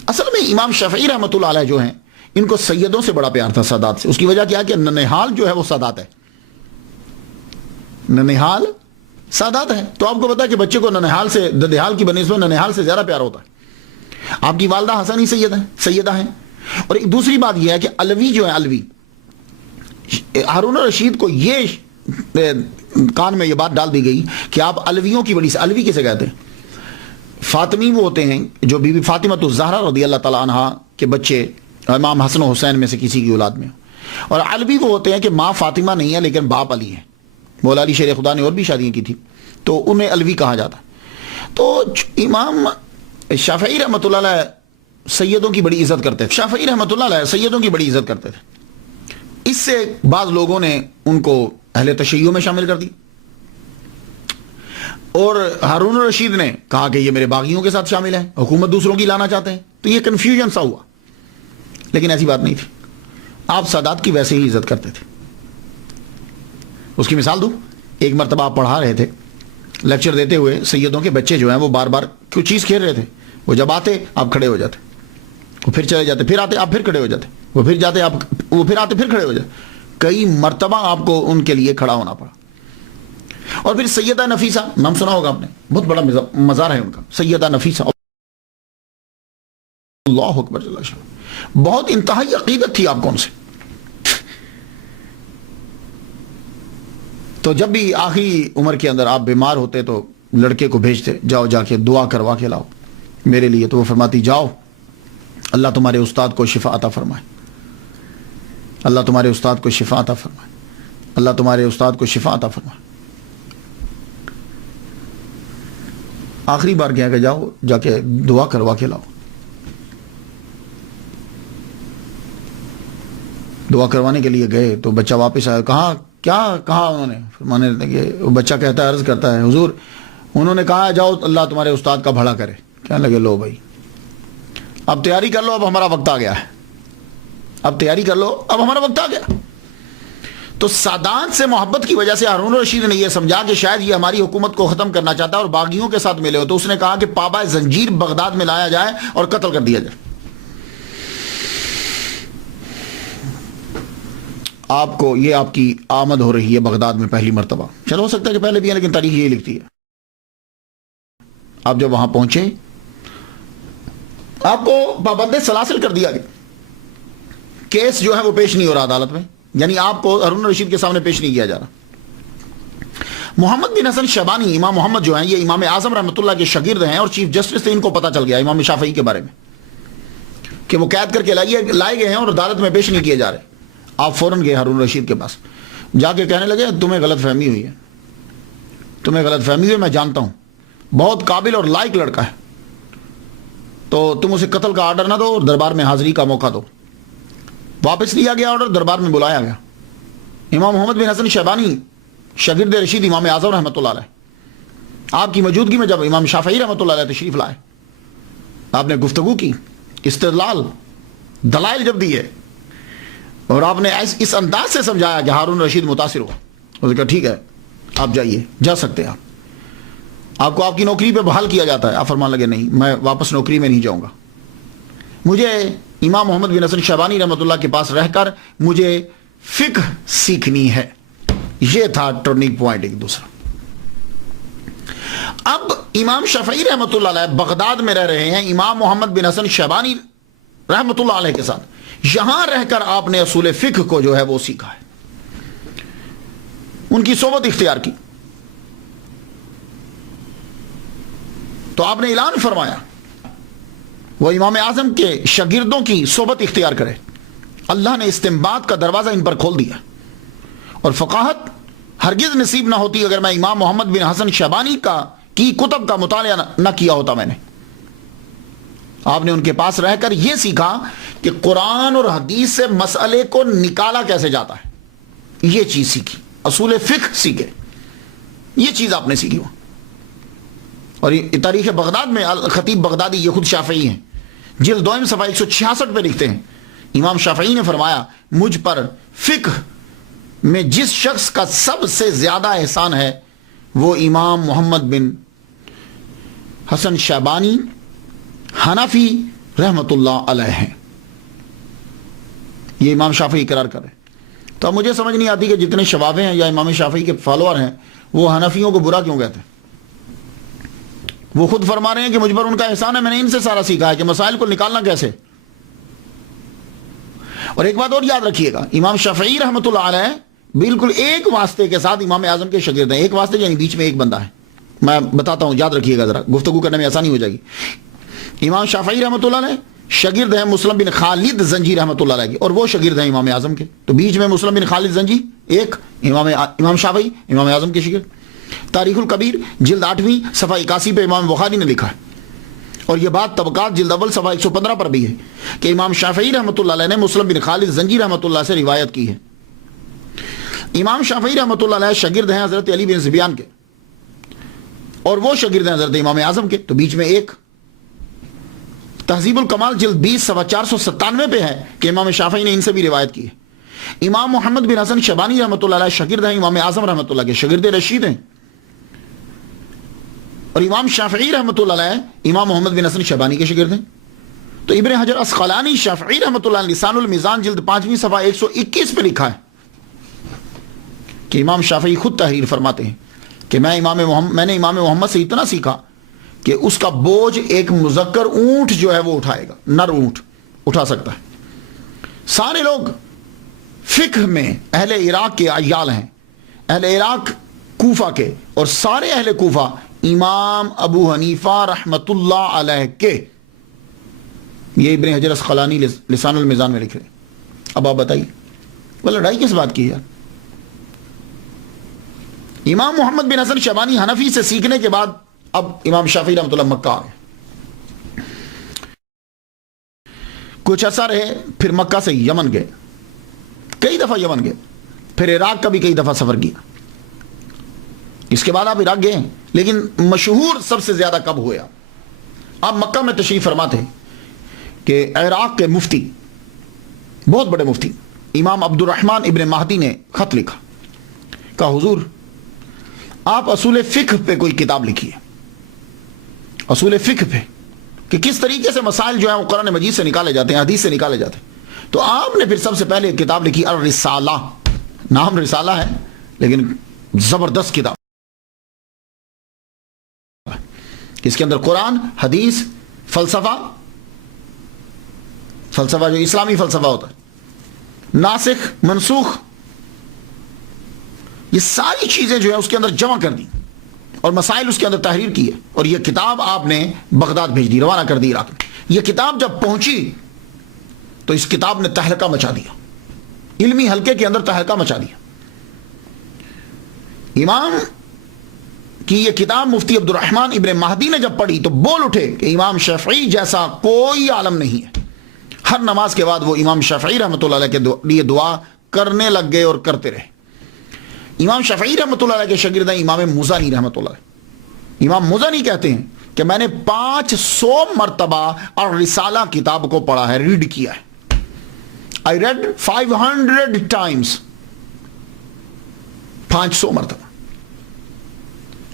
اصل میں امام شافعی رحمۃ اللہ علیہ جو ہیں ان کو سیدوں سے بڑا پیار تھا، سادات سے. اس کی وجہ کیا ہے کہ ننہال جو ہے وہ سادات ہے، ننہال سادات ہے. تو آپ کو پتا ہے کہ بچے کو ننہال سے، ددہال کی بنسبت ننہال سے زیادہ پیار ہوتا ہے. آپ کی والدہ حسنی سیدہ ہیں. اور ایک دوسری بات یہ ہے کہ علوی جو ہے، علوی، ہارون الرشید کو یہ کان میں یہ بات ڈال دی گئی کہ آپ علویوں کی بڑی، علوی کسے کہتے ہیں؟ فاطمی وہ ہوتے ہیں جو بی بی فاطمہ الزہرا رضی اللہ تعالیٰ عنہا کے بچے امام حسن و حسین میں سے کسی کی اولاد میں. اور علوی وہ ہوتے ہیں کہ ماں فاطمہ نہیں ہے لیکن باپ علی ہے. مولا علی شیر خدا نے اور بھی شادیاں کی تھی تو انہیں علوی کہا جاتا. تو امام شافعی رحمۃ اللہ علیہ سیدوں کی بڑی عزت کرتے تھے. شافعی رحمۃ اللہ علیہ سیدوں کی بڑی عزت کرتے تھے. اس سے بعض لوگوں نے ان کو اہل تشیع میں شامل کر دی اور ہارون الرشید نے کہا کہ یہ میرے باغیوں کے ساتھ شامل ہیں، حکومت دوسروں کی لانا چاہتے ہیں. تو یہ کنفیوژن سا ہوا، لیکن ایسی بات نہیں تھی. آپ سادات کی ویسے ہی عزت کرتے تھے. اس کی مثال دوں. ایک مرتبہ آپ پڑھا رہے تھے، لیکچر دیتے ہوئے، سیدوں کے بچے جو ہیں وہ بار بار کچھ چیز کھیل رہے تھے. وہ جب آتے آپ کھڑے ہو جاتے، وہ پھر چلے جاتے، پھر آتے آپ پھر کھڑے ہو جاتے، وہ پھر جاتے آپ، وہ پھر آتے پھر کھڑے ہو جاتے. کئی مرتبہ آپ کو ان کے لیے کھڑا ہونا پڑا. اور پھر سیدہ نفیسہ، نام سنا ہوگا آپ نے، بہت بڑا مزار ہے ان کا، سیدہ نفیسہ. اللہ اکبر، بہت انتہائی عقیدت تھی آپ کو ان سے. تو جب بھی آخری عمر کے اندر آپ بیمار ہوتے تو لڑکے کو بھیجتے، جاؤ جا کے دعا کروا کے لاؤ میرے لیے. تو وہ فرماتی جاؤ، اللہ تمہارے استاد کو شفا عطا فرمائے، اللہ تمہارے استاد کو شفا عطا فرمائے، اللہ تمہارے استاد کو شفا عطا فرمائے. آخری بار کیا کہ جاؤ جا کے دعا کروا کے لاؤ. دعا کروانے کے لیے گئے تو بچہ واپس آیا. کہا انہوں نے فرمانے لگے، وہ بچہ کہتا ہے، عرض کرتا ہے، حضور انہوں نے کہا جاؤ اللہ تمہارے استاد کا بھلا کرے. کہنے لگے لو بھائی اب تیاری کر لو، اب ہمارا وقت آ گیا ہے، اب تیاری کر لو، اب ہمارا وقت آ گیا. تو سادات سے محبت کی وجہ سے ہارون الرشید نے یہ سمجھا کہ شاید یہ ہماری حکومت کو ختم کرنا چاہتا ہے اور باغیوں کے ساتھ ملے ہو. تو اس نے کہا کہ پابائے زنجیر بغداد میں لایا جائے اور قتل کر دیا جائے. آپ کو یہ آپ کی آمد ہو رہی ہے بغداد میں پہلی مرتبہ. چلو ہو سکتا ہے کہ پہلے بھی ہے لیکن تاریخ یہ لکھتی ہے. آپ جب وہاں پہنچے آپ کو پابند سلاسل کر دیا گیا. کیس جو ہے وہ پیش نہیں ہو رہا عدالت میں، یعنی آپ کو ہارون الرشید کے سامنے پیش نہیں کیا جا رہا. محمد بن حسن شیبانی، امام محمد جو ہیں یہ امام اعظم رحمۃ اللہ کے شاگرد ہیں اور چیف جسٹس تھے. ان کو پتہ چل گیا امام شافعی کے بارے میں کہ وہ قید کر کے لائے گئے ہیں اور عدالت میں پیش نہیں کیے جا رہے. آپ فوراً گئے ہارون رشید کے پاس، جا کے کہنے لگے تمہیں غلط فہمی ہوئی ہے، تمہیں غلط فہمی ہوئی، میں جانتا ہوں، بہت قابل اور لائق لڑکا ہے، تو تم اسے قتل کا آرڈر نہ دو اور دربار میں حاضری کا موقع دو۔ واپس لیا گیا آرڈر، دربار میں بلایا گیا۔ امام محمد بن حسن شیبانی شاگرد رشید امام اعظم رحمۃ اللہ علیہ، آپ کی موجودگی میں جب امام شافعی رحمۃ اللہ علیہ تشریف لائے، آپ نے گفتگو کی، استدلال دلائل جب دیے، اور آپ نے اس انداز سے سمجھایا کہ ہارون رشید متاثر ہوا۔ اس نے کہا ٹھیک ہے آپ جائیے، جا سکتے ہیں آپ کو آپ کی نوکری پہ بحال کیا جاتا ہے۔ آپ فرمان لگے نہیں، میں واپس نوکری میں نہیں جاؤں گا، مجھے امام محمد بن حسن شیبانی رحمۃ اللہ کے پاس رہ کر مجھے فقہ سیکھنی ہے۔ یہ تھا ٹرننگ پوائنٹ ایک دوسرا۔ اب امام شافعی رحمۃ اللہ علیہ بغداد میں رہ رہے ہیں امام محمد بن حسن شیبانی رحمۃ اللہ علیہ کے ساتھ، یہاں رہ کر آپ نے اصول فقہ کو جو ہے وہ سیکھا ہے، ان کی صحبت اختیار کی۔ تو آپ نے اعلان فرمایا وہ امام اعظم کے شاگردوں کی صحبت اختیار کرے۔ اللہ نے استنباط کا دروازہ ان پر کھول دیا، اور فقاہت ہرگز نصیب نہ ہوتی اگر میں امام محمد بن حسن شیبانی کی کتب کا مطالعہ نہ کیا ہوتا۔ میں نے آپ نے ان کے پاس رہ کر یہ سیکھا کہ قرآن اور حدیث سے مسئلے کو نکالا کیسے جاتا ہے، یہ چیز سیکھی، اصول فقہ سیکھے، یہ چیز آپ نے سیکھی۔ اور تاریخ بغداد میں الخطیب بغدادی، یہ خود شافعی ہیں، جلد 2 صفحہ 166 پہ لکھتے ہیں، امام شافعی نے فرمایا مجھ پر فقہ میں جس شخص کا سب سے زیادہ احسان ہے وہ امام محمد بن حسن شیبانی حنفی رحمت اللہ علیہ ہیں۔ یہ امام شافعی اقرار کر رہے ہیں۔ تو اب مجھے سمجھ نہیں آتی کہ جتنے شوافے ہیں یا امام شافعی کے فالوور ہیں وہ حنفیوں کو برا کیوں کہتے ہیں۔ وہ خود فرما رہے ہیں کہ مجھ پر ان کا احسان ہے، میں نے ان سے سارا سیکھا ہے کہ مسائل کو نکالنا کیسے۔ اور ایک بات اور یاد رکھیے گا، امام شافعی رحمۃ اللہ علیہ بالکل ایک واسطے کے ساتھ امام اعظم کے شاگرد ہیں۔ ایک واسطے یعنی بیچ میں ایک بندہ ہے، میں بتاتا ہوں، یاد رکھیے گا ذرا، گفتگو کرنے میں آسانی ہو جائے گی۔ امام شافعی رحمۃ اللہ علیہ شاگرد ہیں مسلم بن خالد زنجی رحمۃ اللہ علیہ کے، اور وہ شاگرد ہیں امام اعظم کے۔ تو بیچ میں مسلم بن خالد زنجی ایک، امام شافعی امام اعظم کے شاگرد۔ تاریخ الکبیر جلد 8ویں صفحہ 81 پہ امام بخاری نے لکھا ہے، اور یہ بات طبقات جلد اول صفحہ 115 پر بھی ہے کہ امام شافعی رحمۃ اللہ علیہ نے مسلم بن خالد زنجی رحمۃ اللہ سے روایت کی ہے۔ امام شافعی رحمۃ اللہ علیہ شاگرد ہیں حضرت علی بن زبیان کے، اور وہ شاگرد ہیں حضرت امام اعظم کے۔ تو بیچ میں ایک، تہذیب الکمال جلد 20 صفحہ 497 پہ ہے کہ امام شافعی نے ان سے بھی روایت کی ہے۔ امام محمد بن حسن شیبانی رحمۃ اللہ علیہ شاگرد ہیں امام اعظم رحمۃ اللہ کے، شاگرد رشید ہیں۔ اور امام شافعی رحمۃ اللہ علیہ امام محمد بن حسن شیبانی کے شاگرد ہیں۔ تو ابن حجر اسقلانی شافعی رحمۃ اللہ علیہ لسان المیزان جلد 5ویں صفحہ 121 پہ لکھا ہے کہ امام شافعی خود تحریر فرماتے ہیں کہ میں نے امام محمد سے اتنا سیکھا کہ اس کا بوجھ ایک مذکر اونٹ جو ہے وہ اٹھائے گا، نر اونٹ اٹھا سکتا ہے۔ سارے لوگ فقہ میں اہل عراق کے عیال ہیں، اہل عراق کوفہ کے، اور سارے اہل کوفہ امام ابو حنیفہ رحمت اللہ علیہ کے۔ یہ ابن حجر اسقلانی لسان المیزان میں لکھ رہے ہیں۔ اب آپ بتائیے وہ لڑائی کس بات کی ہے؟ امام محمد بن حسن شیبانی حنفی سے سیکھنے کے بعد اب امام شافعی رحمۃ اللہ مکہ آ گئے، کچھ عرصہ رہے، پھر مکہ سے یمن گئے، کئی دفعہ یمن گئے، پھر عراق کا بھی کئی دفعہ سفر کیا۔ اس کے بعد آپ عراق گئے، لیکن مشہور سب سے زیادہ کب ہوا؟ آپ مکہ میں تشریف فرماتے ہیں کہ عراق کے مفتی، بہت بڑے مفتی امام عبد الرحمن ابن مہدی نے خط لکھا، کہا حضور آپ اصول فقہ پہ کوئی کتاب لکھیے، اصول فقہ پہ کہ کس طریقے سے مسائل جو ہیں وہ قرآن مجید سے نکالے جاتے ہیں، حدیث سے نکالے جاتے ہیں۔ تو آپ نے پھر سب سے پہلے کتاب لکھی الرسالہ، نام رسالہ ہے لیکن زبردست کتاب، اس کے اندر قرآن، حدیث، فلسفہ جو اسلامی فلسفہ ہوتا ہے، ناسخ منسوخ، یہ ساری چیزیں جو ہے اس کے اندر جمع کر دی، اور مسائل اس کے اندر تحریر کی ہے، اور یہ کتاب آپ نے بغداد بھیج دی، روانہ کر دی عراق میں۔ یہ کتاب جب پہنچی تو اس کتاب نے تہلکہ مچا دیا، علمی حلقے کے اندر تہلکہ مچا دیا. امام کی یہ کتاب مفتی عبد الرحمن ابن مہدی نے جب پڑھی تو بول اٹھے کہ امام شافعی جیسا کوئی عالم نہیں ہے. ہر نماز کے بعد وہ امام شافعی رحمۃ اللہ علیہ کے لیے دعا کرنے لگ گئے اور کرتے رہے. امام شافعی رحمۃ اللہ علیہ کے شاگرد ہیں امام مزنی رحمۃ اللہ علیہ. امام مزنی کہتے ہیں کہ میں نے 500 مرتبہ اور رسالہ کتاب کو پڑھا ہے, ریڈ کیا ہے. I read 500 times, 500 مرتبہ.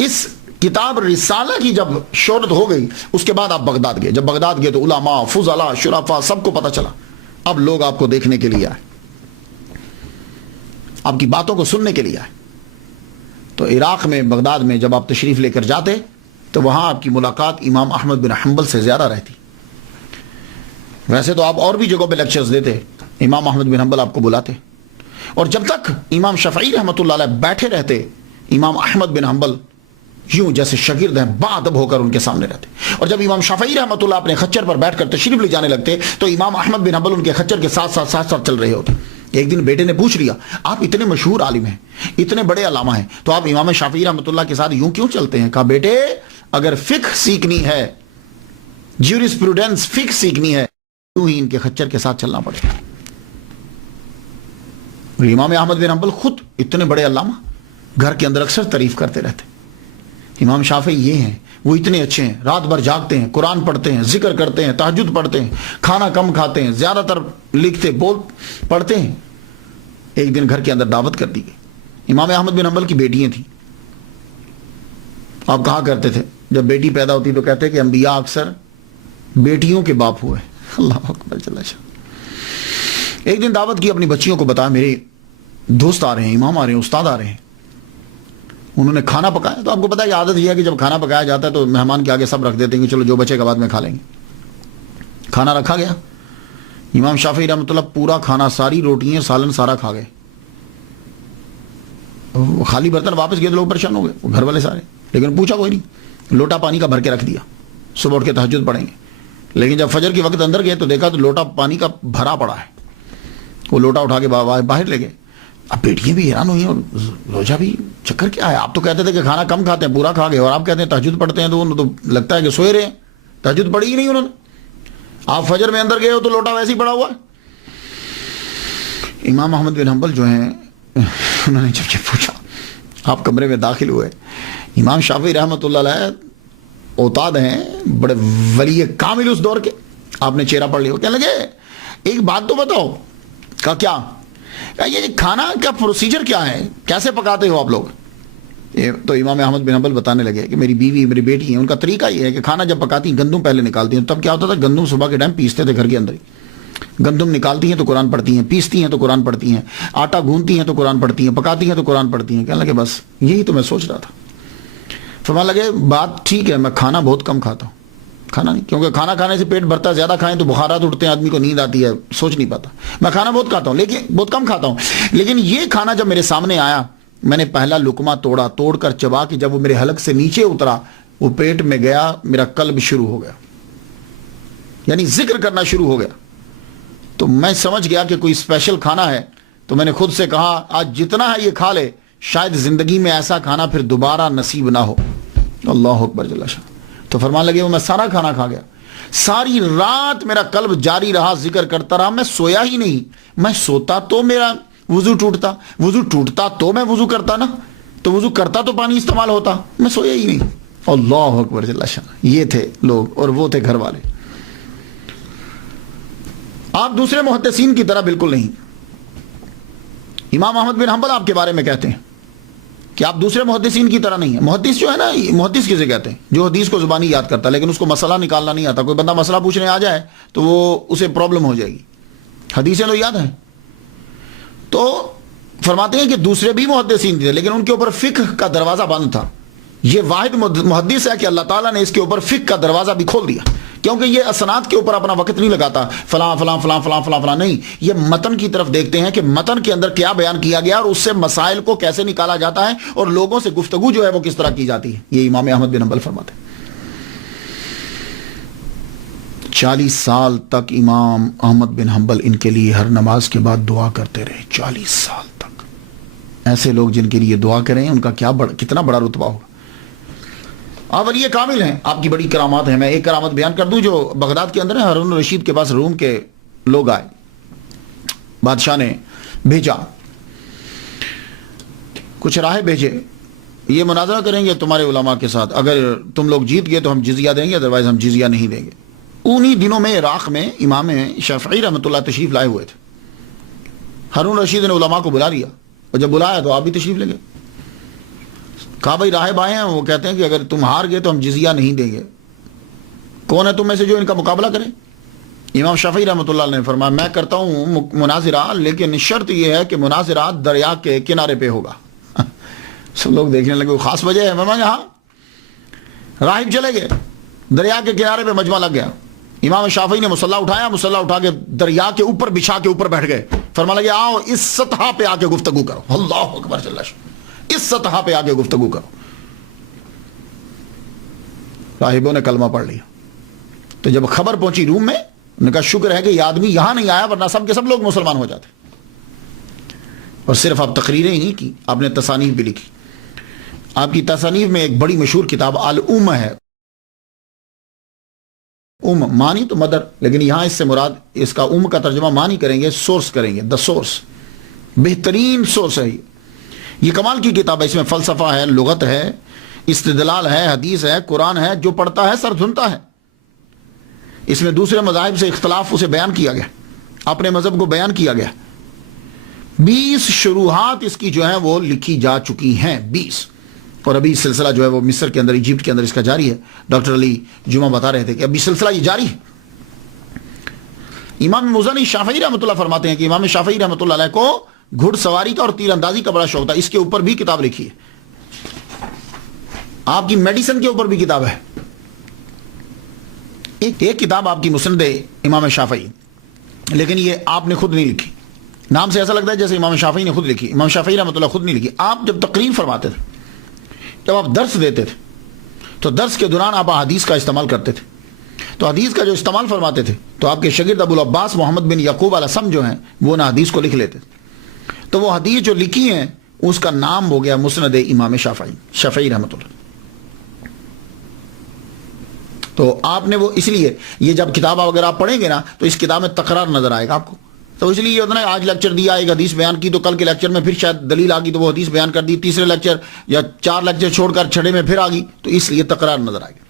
اس کتاب رسالہ کی جب شہرت ہو گئی اس کے بعد آپ بغداد گئے. جب بغداد گئے تو علماء, فضلاء, شرفاء سب کو پتہ چلا. اب لوگ آپ کو دیکھنے کے لیے آئے, آپ کی باتوں کو سننے کے لیے آئے. تو عراق میں, بغداد میں جب آپ تشریف لے کر جاتے تو وہاں آپ کی ملاقات امام احمد بن حنبل سے زیادہ رہتی. ویسے تو آپ اور بھی جگہوں پہ لیکچرز دیتے, امام احمد بن حنبل آپ کو بلاتے. اور جب تک امام شافعی رحمۃ اللہ علیہ بیٹھے رہتے, امام احمد بن حنبل یوں جیسے شاگرد ہیں باادب ہو کر ان کے سامنے رہتے. اور جب امام شافعی رحمۃ اللہ اپنے خچر پر بیٹھ کر تشریف لے جانے لگتے تو امام احمد بن حنبل ان کے خچر کے ساتھ ساتھ چل رہے ہوتے. ایک دن بیٹے نے پوچھ لیا, آپ اتنے مشہور عالم ہیں, اتنے بڑے علامہ ہیں, تو آپ امام شافعی رحمۃ اللہ کے ساتھ یوں کیوں چلتے ہیں؟ کہا بیٹے اگر فقہ سیکھنی ہے, جیورسپروڈنس فقہ سیکھنی ہے, تو ہی ان کے خچر کے ساتھ چلنا پڑے گا. امام احمد بن حنبل خود اتنے بڑے علامہ گھر کے اندر اکثر تعریف کرتے رہتے. امام شافعی یہ ہیں, وہ اتنے اچھے ہیں, رات بھر جاگتے ہیں, قرآن پڑھتے ہیں, ذکر کرتے ہیں, تہجد پڑھتے ہیں, کھانا کم کھاتے ہیں, زیادہ تر لکھتے پڑھتے ہیں. ایک دن گھر کے اندر دعوت کر دی گئی. امام احمد بن حنبل کی بیٹیاں تھیں. آپ کہا کرتے تھے جب بیٹی پیدا ہوتی تو کہتے کہ انبیاء اکثر بیٹیوں کے باپ ہوئے. اللہ اکبر جل شان. ایک دن دعوت کی, اپنی بچیوں کو بتایا میرے دوست آ رہے ہیں, امام آ رہے ہیں, استاد آ رہے ہیں. انہوں نے کھانا پکایا. تو آپ کو پتا ہے عادت یہ ہے کہ جب کھانا پکایا جاتا ہے تو مہمان کے آگے سب رکھ دیتے ہیں کہ چلو جو بچے گا بعد میں کھا لیں گے. کھانا رکھا گیا. امام شافعی رحمۃ اللہ پورا کھانا, ساری روٹیاں, سالن سارا کھا گئے. خالی برتن واپس گئے تو لوگ پریشان ہو گئے, گھر والے سارے, لیکن پوچھا کوئی نہیں. لوٹا پانی کا بھر کے رکھ دیا, صبح اٹھ کے تہجد پڑھیں گے. لیکن جب فجر کے وقت اندر گئے تو دیکھا تو لوٹا پانی کا بھرا پڑا ہے. وہ لوٹا اٹھا کے باہر لے گئے. اب بیٹیاں بھی حیران ہوئی اور روجا بھی, چکر کیا ہے؟ آپ تو کہتے تھے کہ کھانا کم کھاتے ہیں, پورا کھا گئے, اور آپ کہتے ہیں تہجد پڑھتے ہیں. تو انہوں تو لگتا ہے کہ سوئے رہے ہیں, تہجد پڑھی ہی نہیں انہوں نے. آپ فجر میں اندر گئے ہو تو لوٹا ویسے ہی پڑا ہوا ہے. امام احمد بن حنبل جو ہیں انہوں نے جب پوچھا, آپ کمرے میں داخل ہوئے, امام شافعی رحمۃ اللہ علیہ اوتاد ہیں, بڑے ولی کامل اس دور کے, آپ نے چہرہ پڑھ لیا. کہنے لگے ایک بات تو بتاؤ. کہا کیا؟ یہ کھانا کا پروسیجر کیا ہے, کیسے پکاتے ہو آپ لوگ؟ تو امام احمد بن حنبل بتانے لگے کہ میری بیوی, میری بیٹی ہیں, ان کا طریقہ یہ ہے کہ کھانا جب پکاتی ہیں گندم پہلے نکالتی ہیں. تب کیا ہوتا تھا, گندم صبح کے ٹائم پیستے تھے گھر کے اندر ہی. گندم نکالتی ہیں تو قرآن پڑھتی ہیں, پیستی ہیں تو قرآن پڑھتی ہیں, آٹا گھونتی ہیں تو قرآن پڑھتی ہیں, پکاتی ہیں تو قرآن پڑھتی ہیں. کہنے لگے بس یہی تو میں سوچ رہا تھا. فرمانے لگے بات ٹھیک ہے, میں کھانا بہت کم کھاتا ہوں. کھانا نہیں, کیونکہ کھانا کھانے سے پیٹ بھرتا ہے, زیادہ کھائیں تو بخارات اٹھتے ہیں, آدمی کو نیند آتی ہے, سوچ نہیں پاتا. میں کھانا بہت کھاتا ہوں لیکن بہت کم کھاتا ہوں. لیکن یہ کھانا جب میرے سامنے آیا, میں نے پہلا لقمہ توڑا, توڑ کر چبا کے جب وہ میرے حلق سے نیچے اترا, وہ پیٹ میں گیا, میرا قلب شروع ہو گیا, یعنی ذکر کرنا شروع ہو گیا. تو میں سمجھ گیا کہ کوئی اسپیشل کھانا ہے. تو میں نے خود سے کہا آج جتنا ہے یہ کھا لے, شاید زندگی میں ایسا کھانا پھر دوبارہ نصیب نہ ہو. اللہ اکبر جل شان. تو فرمانے لگے وہ میں سارا کھانا کھا گیا. ساری رات میرا قلب جاری رہا, ذکر کرتا رہا, میں سویا ہی نہیں. میں سوتا تو میرا وضو ٹوٹتا, وضو ٹوٹتا تو میں وضو کرتا نا, تو وضو کرتا تو پانی استعمال ہوتا, میں سویا ہی نہیں. اللہ اکبر جل شان. یہ تھے لوگ اور وہ تھے گھر والے. آپ دوسرے محدثین کی طرح بالکل نہیں. امام احمد بن حنبل آپ کے بارے میں کہتے ہیں کہ آپ دوسرے محدثین کی طرح نہیں ہیں. محدث جو ہے نا, محدث کسے کہتے ہیں؟ جو حدیث کو زبانی یاد کرتا ہے لیکن اس کو مسئلہ نکالنا نہیں آتا. کوئی بندہ مسئلہ پوچھنے آ جائے تو وہ اسے پرابلم ہو جائے گی. حدیثیں تو یاد ہیں. تو فرماتے ہیں کہ دوسرے بھی محدثین تھے لیکن ان کے اوپر فقہ کا دروازہ بند تھا. یہ واحد محدث ہے کہ اللہ تعالیٰ نے اس کے اوپر فقہ کا دروازہ بھی کھول دیا, کیونکہ یہ اسناد کے اوپر اپنا وقت نہیں لگاتا, فلاں فلاں فلاں فلاں فلاں فلاں نہیں. یہ متن کی طرف دیکھتے ہیں کہ متن کے اندر کیا بیان کیا گیا اور اس سے مسائل کو کیسے نکالا جاتا ہے اور لوگوں سے گفتگو جو ہے وہ کس طرح کی جاتی ہے. یہ امام احمد بن حنبل فرماتے ہیں. 40 سال تک امام احمد بن حنبل ان کے لیے ہر نماز کے بعد دعا کرتے رہے. 40 سال تک. ایسے لوگ جن کے لیے دعا کریں ان کا کتنا بڑا رتبہ ہوگا. آپ ولی کامل ہیں, آپ کی بڑی کرامات ہیں. میں ایک کرامت بیان کر دوں جو بغداد کے اندر ہے. ہارون الرشید کے پاس روم کے لوگ آئے, بادشاہ نے بھیجا, کچھ راہ بھیجے, یہ مناظرہ کریں گے تمہارے علماء کے ساتھ, اگر تم لوگ جیت گئے تو ہم جزیہ دیں گے, ادروائز ہم جزیہ نہیں دیں گے. انہی دنوں میں عراق میں امام شافعی رحمۃ اللہ تشریف لائے ہوئے تھے. ہارون الرشید نے علماء کو بلا لیا, اور جب بلایا تو آپ بھی تشریف لے گئے. کہا بھائی راہب آئے ہیں, وہ کہتے ہیں کہ اگر تم ہار گئے تو ہم جزیہ نہیں دیں گے, کون ہے تم میں سے جو ان کا مقابلہ کرے؟ امام شافعی رحمۃ اللہ نے فرمایا میں کرتا ہوں مناظرہ, لیکن شرط یہ ہے کہ مناظرہ دریا کے کنارے پہ ہوگا. سب لوگ دیکھنے لگے, وہ خاص وجہ ہے؟ میں ہاں. راہب چلے گئے, دریا کے کنارے پہ مجمع لگ گیا. امام شافعی نے مصلی اٹھایا, مصلی اٹھا کے دریا کے اوپر بچھا کے اوپر بیٹھ گئے. فرمانے لگے آؤ اس سطح پہ آ کے گفتگو کرو. اللہ اکبر, اس سطح پہ آ کے گفتگو کرو. راہبوں نے کلمہ پڑھ لیا. تو جب خبر پہنچی روم میں, انہوں نے کہا شکر ہے کہ یہ آدمی یہاں نہیں آیا, ورنہ سب کے سب لوگ مسلمان ہو جاتے. اور صرف آپ تقریریں ہی نہیں کی, آپ نے تصانیف بھی لکھی. آپ کی تصانیف میں ایک بڑی مشہور کتاب الام ہے. مانی تو مدر, لیکن یہاں اس سے مراد, اس کا کا ترجمہ مانی کریں گے, سورس کریں گے, دا سورس. بہترین سورس ہے یہ کمال کی کتاب ہے. اس میں فلسفہ ہے, لغت ہے, استدلال ہے, حدیث ہے, قرآن ہے. جو پڑھتا ہے سر دھنتا ہے. اس میں دوسرے مذاہب سے اختلاف اسے بیان کیا گیا, اپنے مذہب کو بیان کیا گیا. 20 شروحات اس کی جو ہیں وہ لکھی جا چکی ہیں, 20. اور ابھی سلسلہ جو ہے وہ مصر کے اندر, ایجپٹ کے اندر اس کا جاری ہے. ڈاکٹر علی جمعہ بتا رہے تھے کہ ابھی سلسلہ یہ جاری ہے. امام مزنی شافعی رحمۃ اللہ فرماتے ہیں کہ امام شافعی رحمۃ اللہ علیہ کو گھڑ سواری کا اور تیر اندازی کا بڑا شوق تھا. اس کے اوپر بھی کتاب لکھی ہے. آپ کی میڈیسن کے اوپر بھی کتاب ہے. ایک کتاب آپ کی مسند امام شافعی, لیکن یہ آپ نے خود نہیں لکھی. نام سے ایسا لگتا ہے جیسے امام شافعی نے خود لکھی. امام شافعی رحمۃ اللہ خود نہیں لکھی. آپ جب تقریر فرماتے تھے, جب آپ درس دیتے تھے, تو درس کے دوران آپ حدیث کا استعمال کرتے تھے. تو حدیث کا جو استعمال فرماتے تھے, تو آپ کے شاگرد ابو العباس محمد بن یعقوب الاسم جو ہیں وہ نہ حدیث کو لکھ لیتے تھے. تو وہ حدیث جو لکھی ہیں اس کا نام ہو گیا مسند امام شافعی رحمۃ اللہ. تو آپ نے وہ, اس لیے یہ جب کتاب اگر آپ پڑھیں گے نا تو اس کتاب میں تکرار نظر آئے گا آپ کو. تو اس لیے یہ ہوتا ہے آج لیکچر دیا, ایک حدیث بیان کی, تو کل کے لیکچر میں پھر شاید دلیل آ گئی تو وہ حدیث بیان کر دی, تیسرے لیکچر یا 4 لیکچر چھوڑ کر چھڑے میں پھر آ گئی, تو اس لیے تکرار نظر آئے گا.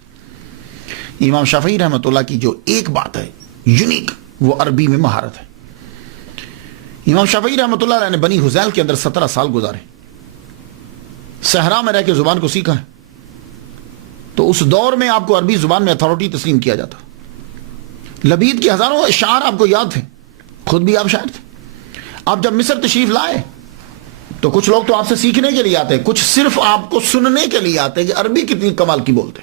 امام شافعی رحمۃ اللہ کی جو ایک بات ہے یونیک, وہ عربی میں مہارت ہے. امام شافعی رحمۃ اللہ علیہ نے بنی حذیل کے اندر 17 سال گزارے, صحرا میں رہ کے زبان کو سیکھا ہے. تو اس دور میں آپ کو عربی زبان میں اتھارٹی تسلیم کیا جاتا. لبید کے ہزاروں اشعار آپ کو یاد تھے, خود بھی آپ شاعر تھے. آپ جب مصر تشریف لائے تو کچھ لوگ تو آپ سے سیکھنے کے لیے آتے, کچھ صرف آپ کو سننے کے لیے آتے کہ عربی کتنی کمال کی بولتے.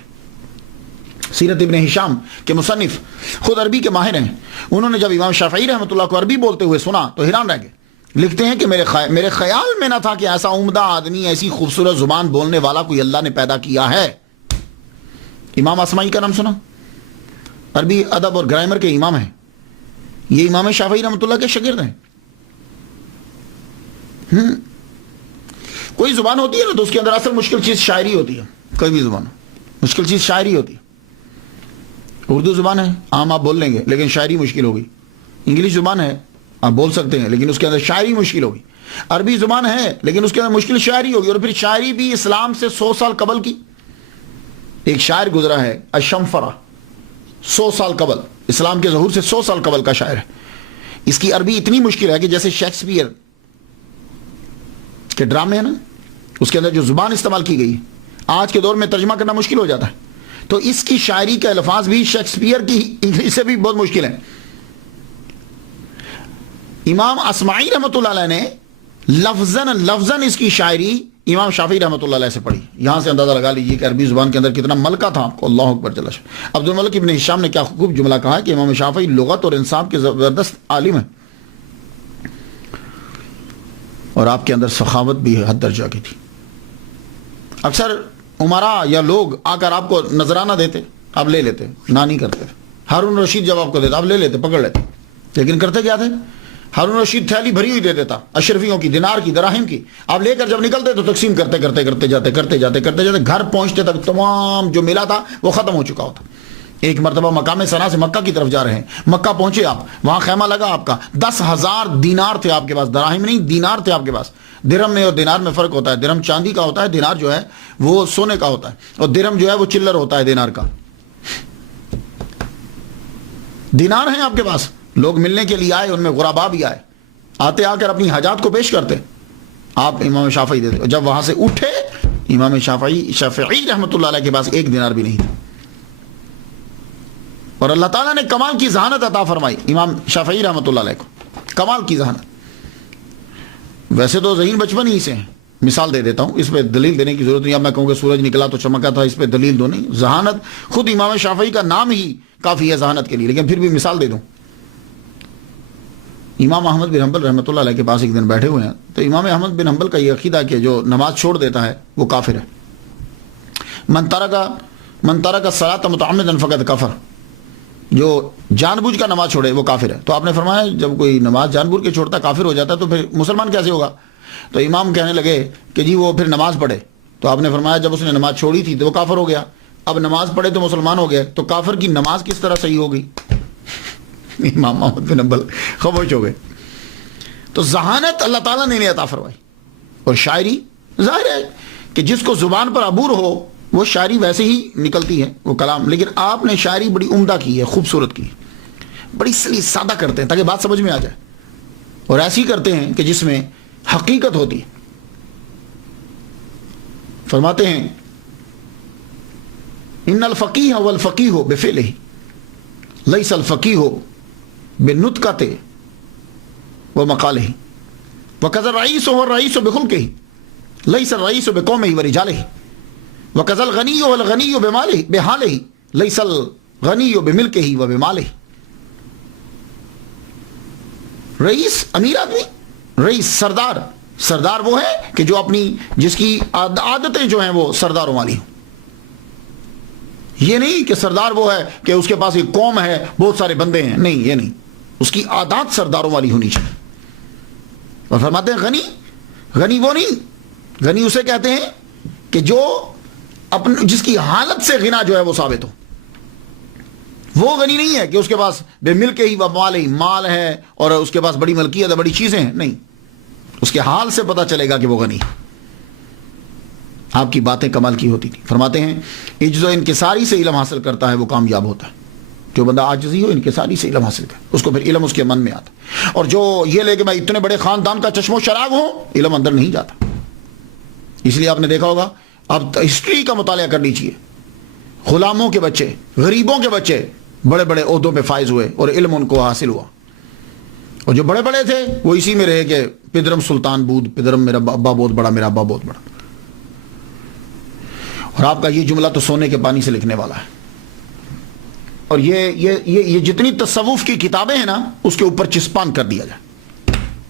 سیرت ابن ہشام کے مصنف خود عربی کے ماہر ہیں. انہوں نے جب امام شافعی رحمۃ اللہ کو عربی بولتے ہوئے سنا تو حیران رہ گئے. لکھتے ہیں کہ میرے خیال میں نہ تھا کہ ایسا عمدہ آدمی, ایسی خوبصورت زبان بولنے والا کوئی اللہ نے پیدا کیا ہے. امام اسماعی کا نام سنا, عربی ادب اور گرامر کے امام ہیں. یہ امام شافعی رحمۃ اللہ کے شاگرد ہیں. کوئی زبان ہوتی ہے نا تو اس کے اندر اصل مشکل چیز شاعری ہوتی ہے. کوئی بھی زبان مشکل چیز شاعری ہوتی ہے. اردو زبان ہے, عام آپ بول لیں گے لیکن شاعری مشکل ہوگی. انگلش زبان ہے, آپ بول سکتے ہیں لیکن اس کے اندر شاعری مشکل ہوگی. عربی زبان ہے لیکن اس کے اندر مشکل شاعری ہوگی. اور پھر شاعری بھی اسلام سے 100 سال قبل کی. ایک شاعر گزرا ہے الشمفرہ, 100 سال قبل, اسلام کے ظہور سے 100 سال قبل کا شاعر ہے. اس کی عربی اتنی مشکل ہے کہ جیسے شیکسپیئر کے ڈرامے ہیں نا, اس کے اندر جو زبان استعمال کی گئی آج کے دور میں ترجمہ کرنا مشکل ہو جاتا ہے. تو اس کی شاعری کے الفاظ بھی شیکسپیئر کی انگلش سے بھی بہت مشکل ہیں. امام اسماعی رحمۃ اللہ علیہ نے لفظاً اس کی شاعری امام شافعی رحمۃ اللہ علیہ سے پڑھی. یہاں سے اندازہ لگا لیجیے کہ عربی زبان کے اندر کتنا ملکہ تھا آپ کو. اللہ اکبر جل شانہ. عبد الملک ابن ہشام نے کیا خوب جملہ کہا ہے کہ امام شافعی لغت اور انصاف کے زبردست عالم ہیں, اور آپ کے اندر سخاوت بھی حد درجہ کی تھی. اکثر عمرا یا لوگ آ کر آپ کو نذرانہ دیتے, آپ لے لیتے, نہ نہیں کرتے. ہارون رشید جب آپ کو دیتا آپ لے لیتے، پکڑ لیتے، لیکن کرتے کیا تھے؟ ہارون رشید تھیلی بھری ہوئی دے دیتا اشرفیوں کی، دینار کی، دراہم کی، آپ لے کر جب نکلتے تو تقسیم کرتے جاتے گھر پہنچتے تک تمام جو ملا تھا وہ ختم ہو چکا ہوتا۔ ایک مرتبہ مقام صنعا سے مکہ کی طرف جا رہے ہیں، مکہ پہنچے آپ، وہاں خیمہ لگا آپ کا، 10,000 دینار تھے آپ کے پاس، دراہم نہیں دینار تھے آپ کے پاس۔ درہم میں اور دینار میں فرق ہوتا ہے، درہم چاندی کا ہوتا ہے، دینار جو ہے وہ سونے کا ہوتا ہے، اور درہم جو ہے وہ چلر ہوتا ہے دینار کا۔ دینار ہیں آپ کے پاس، لوگ ملنے کے لیے آئے، ان میں غربا بھی آئے، آتے آ کر اپنی حاجات کو پیش کرتے، آپ امام شافعی دیتے۔ جب وہاں سے اٹھے امام شافعی رحمۃ اللہ علیہ کے پاس ایک دینار بھی نہیں تھا، اور اللہ تعالیٰ نے کمال کی ذہانت عطا فرمائی امام شافعی رحمۃ اللہ علیہ کو، کمال کی ذہانت۔ ویسے تو ذہین بچپن ہی سے ہیں، مثال دے دیتا ہوں، اس پہ دلیل دینے کی ضرورت نہیں۔ اب میں کہوں کہ سورج نکلا تو چمکا تھا، اس پہ دلیل دو نہیں، ذہانت خود امام شافعی کا نام ہی کافی ہے ذہانت کے لیے، لیکن پھر بھی مثال دے دوں۔ امام احمد بن حنبل رحمۃ اللہ علیہ کے پاس ایک دن بیٹھے ہوئے ہیں، تو امام احمد بن حنبل کا یہ عقیدہ کہ جو نماز چھوڑ دیتا ہے وہ کافر ہے، من ترک الصلاۃ متعمدا فقد کفر، جو جان بوجھ کر نماز چھوڑے وہ کافر ہے۔ تو آپ نے فرمایا جب کوئی نماز جان بوجھ کے چھوڑتا کافر ہو جاتا ہے تو پھر مسلمان کیسے ہوگا؟ تو امام کہنے لگے کہ جی وہ پھر نماز پڑھے۔ تو آپ نے فرمایا جب اس نے نماز چھوڑی تھی تو وہ کافر ہو گیا، اب نماز پڑھے تو مسلمان ہو گیا، تو کافر کی نماز کس طرح صحیح ہوگی؟ امام احمد بن حنبل خاموش ہو گئے۔ تو ذہانت اللہ تعالیٰ نے انہیں عطا فرمائی، اور شاعری ظاہر ہے کہ جس کو زبان پر عبور ہو وہ شاعری ویسے ہی نکلتی ہے وہ کلام، لیکن آپ نے شاعری بڑی عمدہ کی ہے، خوبصورت کی، بڑی سلی سادہ کرتے ہیں تاکہ بات سمجھ میں آ جائے، اور ایسی کرتے ہیں کہ جس میں حقیقت ہوتی ہے۔ فرماتے ہیں ان الفقیہ والفقیہ بفعلہ لیس الفقیہ بنطقہ ومقالہ وکذا الرئیس والرئیس بخلقہ لیس الرئیس بقومہ ورجالہ وکذا الغنی والغنی بحالہ لیس الغنی بملکہ وبمالہ۔ رئیس امیر آدمی، رئیس سردار وہ ہے کہ جو اپنی جس کی عادتیں جو ہیں وہ سرداروں والی ہوں۔ یہ نہیں کہ سردار وہ ہے کہ اس کے پاس ایک قوم ہے، بہت سارے بندے ہیں، نہیں، یہ نہیں، اس کی عادات سرداروں والی ہونی چاہیے۔ اور فرماتے ہیں غنی وہ نہیں، غنی اسے کہتے ہیں کہ جو جس کی حالت سے غنا جو ہے وہ ثابت ہو۔ وہ غنی نہیں ہے کہ اس کے پاس بے ملک ہی و مال ہی، مال ہے اور اس کے پاس بڑی ملکیت ہے، بڑی چیزیں ہیں، نہیں، اس کے حال سے پتہ چلے گا کہ وہ غنی ہے۔ آپ کی باتیں کمال کی ہوتی تھی۔ فرماتے ہیں عجز و انکساری سے علم حاصل کرتا ہے وہ کامیاب ہوتا ہے۔ جو بندہ عاجزی ہو، انکساری سے علم حاصل کرے، اس کو پھر علم اس کے من میں آتا ہے۔ اور جو یہ لے کہ میں اتنے بڑے خاندان کا چشم و چراغ ہوں، علم اندر نہیں جاتا۔ اس لیے آپ نے دیکھا ہوگا، اب ہسٹری کا مطالعہ کر لیجیے، غلاموں کے بچے، غریبوں کے بچے بڑے بڑے عہدوں پہ فائز ہوئے اور علم ان کو حاصل ہوا، اور جو بڑے بڑے تھے وہ اسی میں رہے کہ پدرم سلطان بود، پدرم میرا ابا بہت بڑا، میرا ابا بہت بڑا۔ اور آپ کا یہ جملہ تو سونے کے پانی سے لکھنے والا ہے، اور یہ جتنی تصوف کی کتابیں ہیں نا اس کے اوپر چسپان کر دیا جائے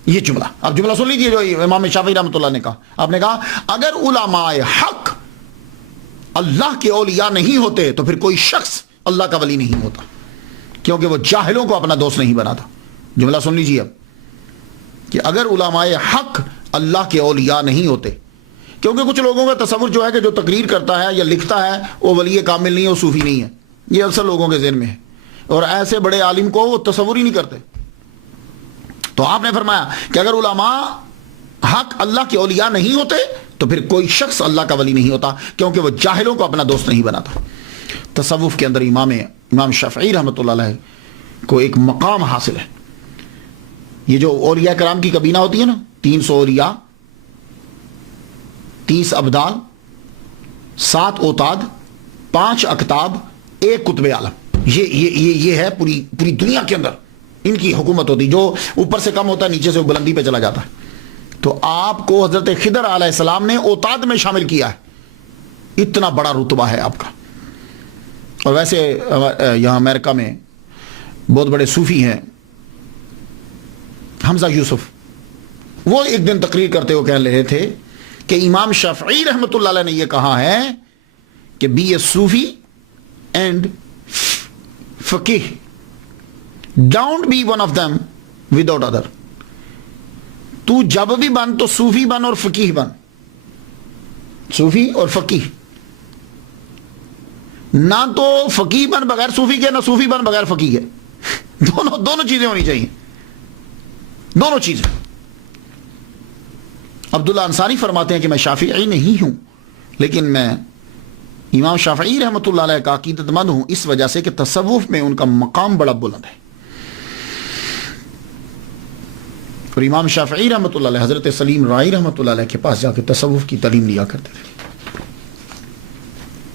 یہ جملہ۔ آپ جملہ سن لیجیے جو امام شافعی رحمۃ اللہ نے کہا۔ آپ نے کہا اگر علماء حق اللہ کے اولیاء نہیں ہوتے تو پھر کوئی شخص اللہ کا ولی نہیں ہوتا، کیونکہ وہ جاہلوں کو اپنا دوست نہیں بناتا۔ جملہ سن لیجیے اب کہ اگر علماء حق اللہ کے اولیاء نہیں ہوتے، کیونکہ کچھ لوگوں کا تصور جو ہے کہ جو تقریر کرتا ہے یا لکھتا ہے وہ ولی کامل نہیں ہے، وہ صوفی نہیں ہے، یہ اکثر لوگوں کے ذہن میں ہے، اور ایسے بڑے عالم کو وہ تصور ہی نہیں کرتے۔ تو آپ نے فرمایا کہ اگر علماء حق اللہ کے اولیاء نہیں ہوتے تو پھر کوئی شخص اللہ کا ولی نہیں ہوتا، کیونکہ وہ جاہلوں کو اپنا دوست نہیں بناتا۔ تصوف کے اندر امام شافعی رحمۃ اللہ علیہ کو ایک مقام حاصل ہے۔ یہ جو اولیاء کرام کی کابینہ ہوتی ہے نا، 300 اولیاء، 30 ابدال، 7 اوتاد، 5 اقطاب، 1 قطب عالم، یہ ہے پوری دنیا کے اندر ان کی حکومت ہوتی، جو اوپر سے کم ہوتا ہے نیچے سے وہ بلندی پہ چلا جاتا ہے۔ تو آپ کو حضرت خضر علیہ السلام نے اوتاد میں شامل کیا ہے، اتنا بڑا رتبہ ہے آپ کا۔ اور ویسے یہاں امریکہ میں بہت بڑے صوفی ہیں، حمزہ یوسف، وہ ایک دن تقریر کرتے ہوئے کہہ رہے تھے کہ امام شافعی رحمۃ اللہ علیہ نے یہ کہا ہے کہ be a sufi and faqih. Don't be one of them without other. تو جب بھی بن تو صوفی بن اور فقیہ بن. صوفی اور فقیہ. نہ تو فقیہ بن بغیر صوفی کے، نہ صوفی بن بغیر فقیہ کے. دونوں چیزیں ہونی چاہیے. دونوں چیزیں. عبداللہ انصاری فرماتے ہیں کہ میں شافعی نہیں ہوں، لیکن میں امام شافعی رحمۃ اللہ علیہ کا عقیدت مند ہوں، اس وجہ سے کہ تصوف میں ان کا مقام بڑا بلند ہے. اور امام شافعی رحمۃ اللہ علیہ حضرت سلیم رائی رحمۃ اللہ علیہ کے پاس جا کے تصوف کی تعلیم لیا کرتے تھے.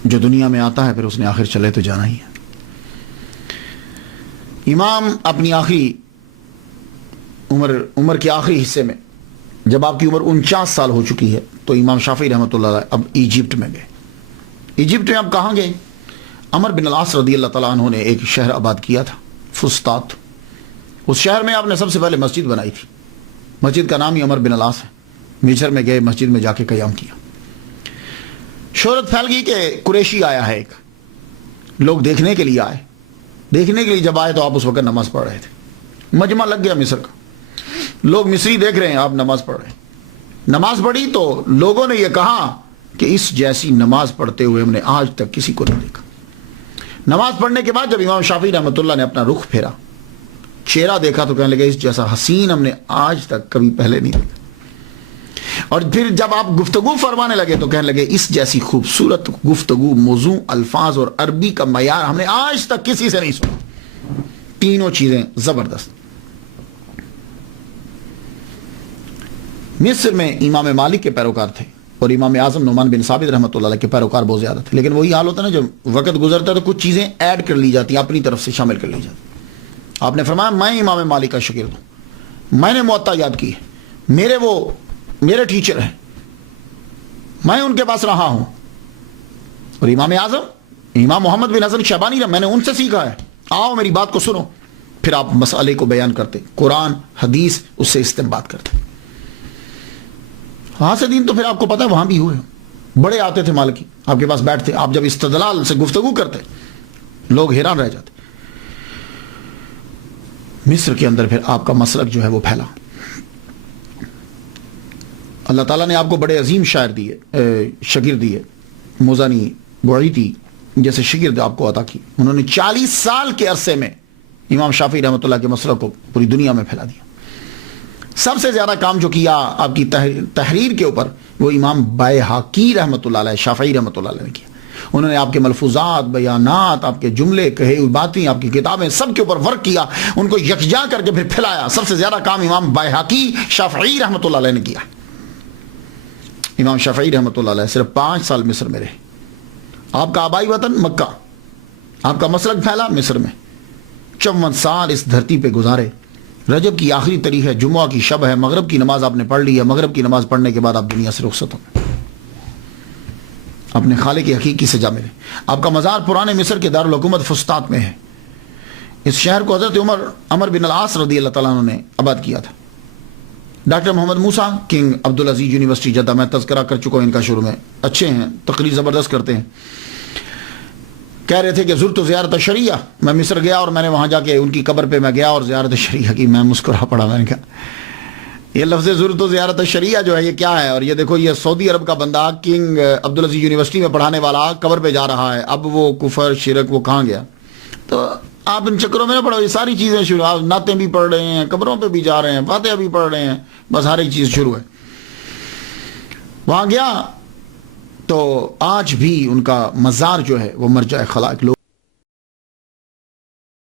جو دنیا میں آتا ہے پھر اس نے آخر چلے تو جانا ہی ہے. امام اپنی آخری عمر کے آخری حصے میں جب آپ کی عمر 49 سال ہو چکی ہے تو امام شافعی رحمۃ اللہ علیہ اب ایجپٹ میں گئے. ایجپٹ میں اب کہاں گئے؟ عمر بن العاص رضی اللہ تعالیٰ عنہ نے ایک شہر آباد کیا تھا، فسطاط. اس شہر میں آپ نے سب سے پہلے مسجد بنائی تھی. مسجد کا نام ہی عمر بن العاص ہے. مصر میں گئے، مسجد میں جا کے قیام کیا. شہرت پھیل گئی کہ قریشی آیا ہے ایک. لوگ دیکھنے کے لیے آئے. دیکھنے کے لیے جب آئے تو آپ اس وقت نماز پڑھ رہے تھے. مجمع لگ گیا مصر کا. لوگ مصری دیکھ رہے ہیں، آپ نماز پڑھ رہے ہیں. نماز پڑھی تو لوگوں نے یہ کہا کہ اس جیسی نماز پڑھتے ہوئے ہم نے آج تک کسی کو نہیں دیکھا. نماز پڑھنے کے بعد جب امام شافعی رحمۃ اللہ نے اپنا رخ پھیرا، چہرہ دیکھا تو کہنے لگے اس جیسا حسین ہم نے آج تک کبھی پہلے نہیں دیکھا. اور پھر جب آپ گفتگو فرمانے لگے تو کہنے لگے اس جیسی خوبصورت گفتگو، موضوع، الفاظ اور عربی کا معیار ہم نے آج تک کسی سے نہیں سنا. تینوں چیزیں زبردست. مصر میں امام مالک کے پیروکار تھے اور امام اعظم نعمان بن ثابت رحمۃ اللہ علیہ کے پیروکار بہت زیادہ تھے. لیکن وہی حال ہوتا ہے نا، جب وقت گزرتا ہے تو کچھ چیزیں ایڈ کر لی جاتی ہیں، اپنی طرف سے شامل کر لی جاتی. آپ نے فرمایا میں امام مالک کا شاگرد ہوں، میں نے موطا یاد کی ہے، میرے ٹیچر ہیں، میں ان کے پاس رہا ہوں. اور امام اعظم امام محمد بن حسن شیبانی میں نے ان سے سیکھا ہے. آؤ میری بات کو سنو. پھر آپ مسئلے کو بیان کرتے، قرآن حدیث اس سے استنباط کرتے. وہاں سے دین تو پھر آپ کو پتا ہے وہاں بھی ہوئے. بڑے آتے تھے مالکی آپ کے پاس بیٹھتے، آپ جب استدلال سے گفتگو کرتے لوگ حیران رہ جاتے. مصر کے اندر پھر آپ کا مسلک جو ہے وہ پھیلا. اللہ تعالیٰ نے آپ کو بڑے عظیم شاعر دیے، شاگرد دیے. موزانی بوعیتی جیسے شاگرد آپ کو عطا کی. انہوں نے 40 سال کے عرصے میں امام شافعی رحمۃ اللہ کے مسلک کو پوری دنیا میں پھیلا دیا. سب سے زیادہ کام جو کیا آپ کی تحریر کے اوپر وہ امام بائحقی رحمۃ اللہ علیہ شافعی رحمۃ اللہ علیہ نے کیا. انہوں نے آپ کے ملفوظات، بیانات، آپ کے جملے، کہے ہوئی باتیں، آپ کی کتابیں سب کے اوپر ورک کیا، ان کو یکجا کر کے پھر پھیلایا. سب سے زیادہ کام امام بائحقی شافعی رحمۃ اللہ علیہ نے کیا. امام شافعی رحمۃ اللہ علیہ صرف 5 سال مصر میں رہے. آپ کا آبائی وطن مکہ، آپ کا مسلک پھیلا مصر میں. 54 سال اس دھرتی پہ گزارے. رجب کی آخری تاریخ ہے، جمعہ کی شب ہے، مغرب کی نماز آپ نے پڑھ لی ہے. مغرب کی نماز پڑھنے کے بعد آپ دنیا سے رخصت ہو گئے، اپنے خالق حقیقی سے جا ملے. آپ کا مزار پرانے مصر کے دارالحکومت فسطاط میں ہے. اس شہر کو حضرت عمر بن العاص رضی اللہ تعالیٰ عنہ نے آباد کیا تھا. ڈاکٹر محمد موسیٰ کنگ عبدالعزیز یونیورسٹی جدہ، میں تذکرہ کر چکا ہوں ان کا شروع میں، اچھے ہیں، تقریر زبردست کرتے ہیں. کہہ رہے تھے کہ زرت زیارت شریعہ، میں مصر گیا اور میں نے وہاں جا کے ان کی قبر پہ میں گیا اور زیارت شریعہ کی. میں مسکرا پڑا. میں نے کہا یہ لفظ زرت زیارت شریعہ جو ہے یہ کیا ہے؟ اور یہ دیکھو یہ سعودی عرب کا بندہ کنگ عبدالعزیز یونیورسٹی میں پڑھانے والا قبر پہ جا رہا ہے. اب وہ کفر شرک وہ کہاں گیا؟ تو آپ ان چکروں میں نہ پڑھو. یہ ساری چیزیں شروع، آپ نعتیں بھی پڑھ رہے ہیں، قبروں پہ بھی جا رہے ہیں، فاتحہ بھی پڑھ رہے ہیں، بس ہر ایک چیز شروع ہے. وہاں گیا تو آج بھی ان کا مزار جو ہے وہ مرجع خلائق، لوگ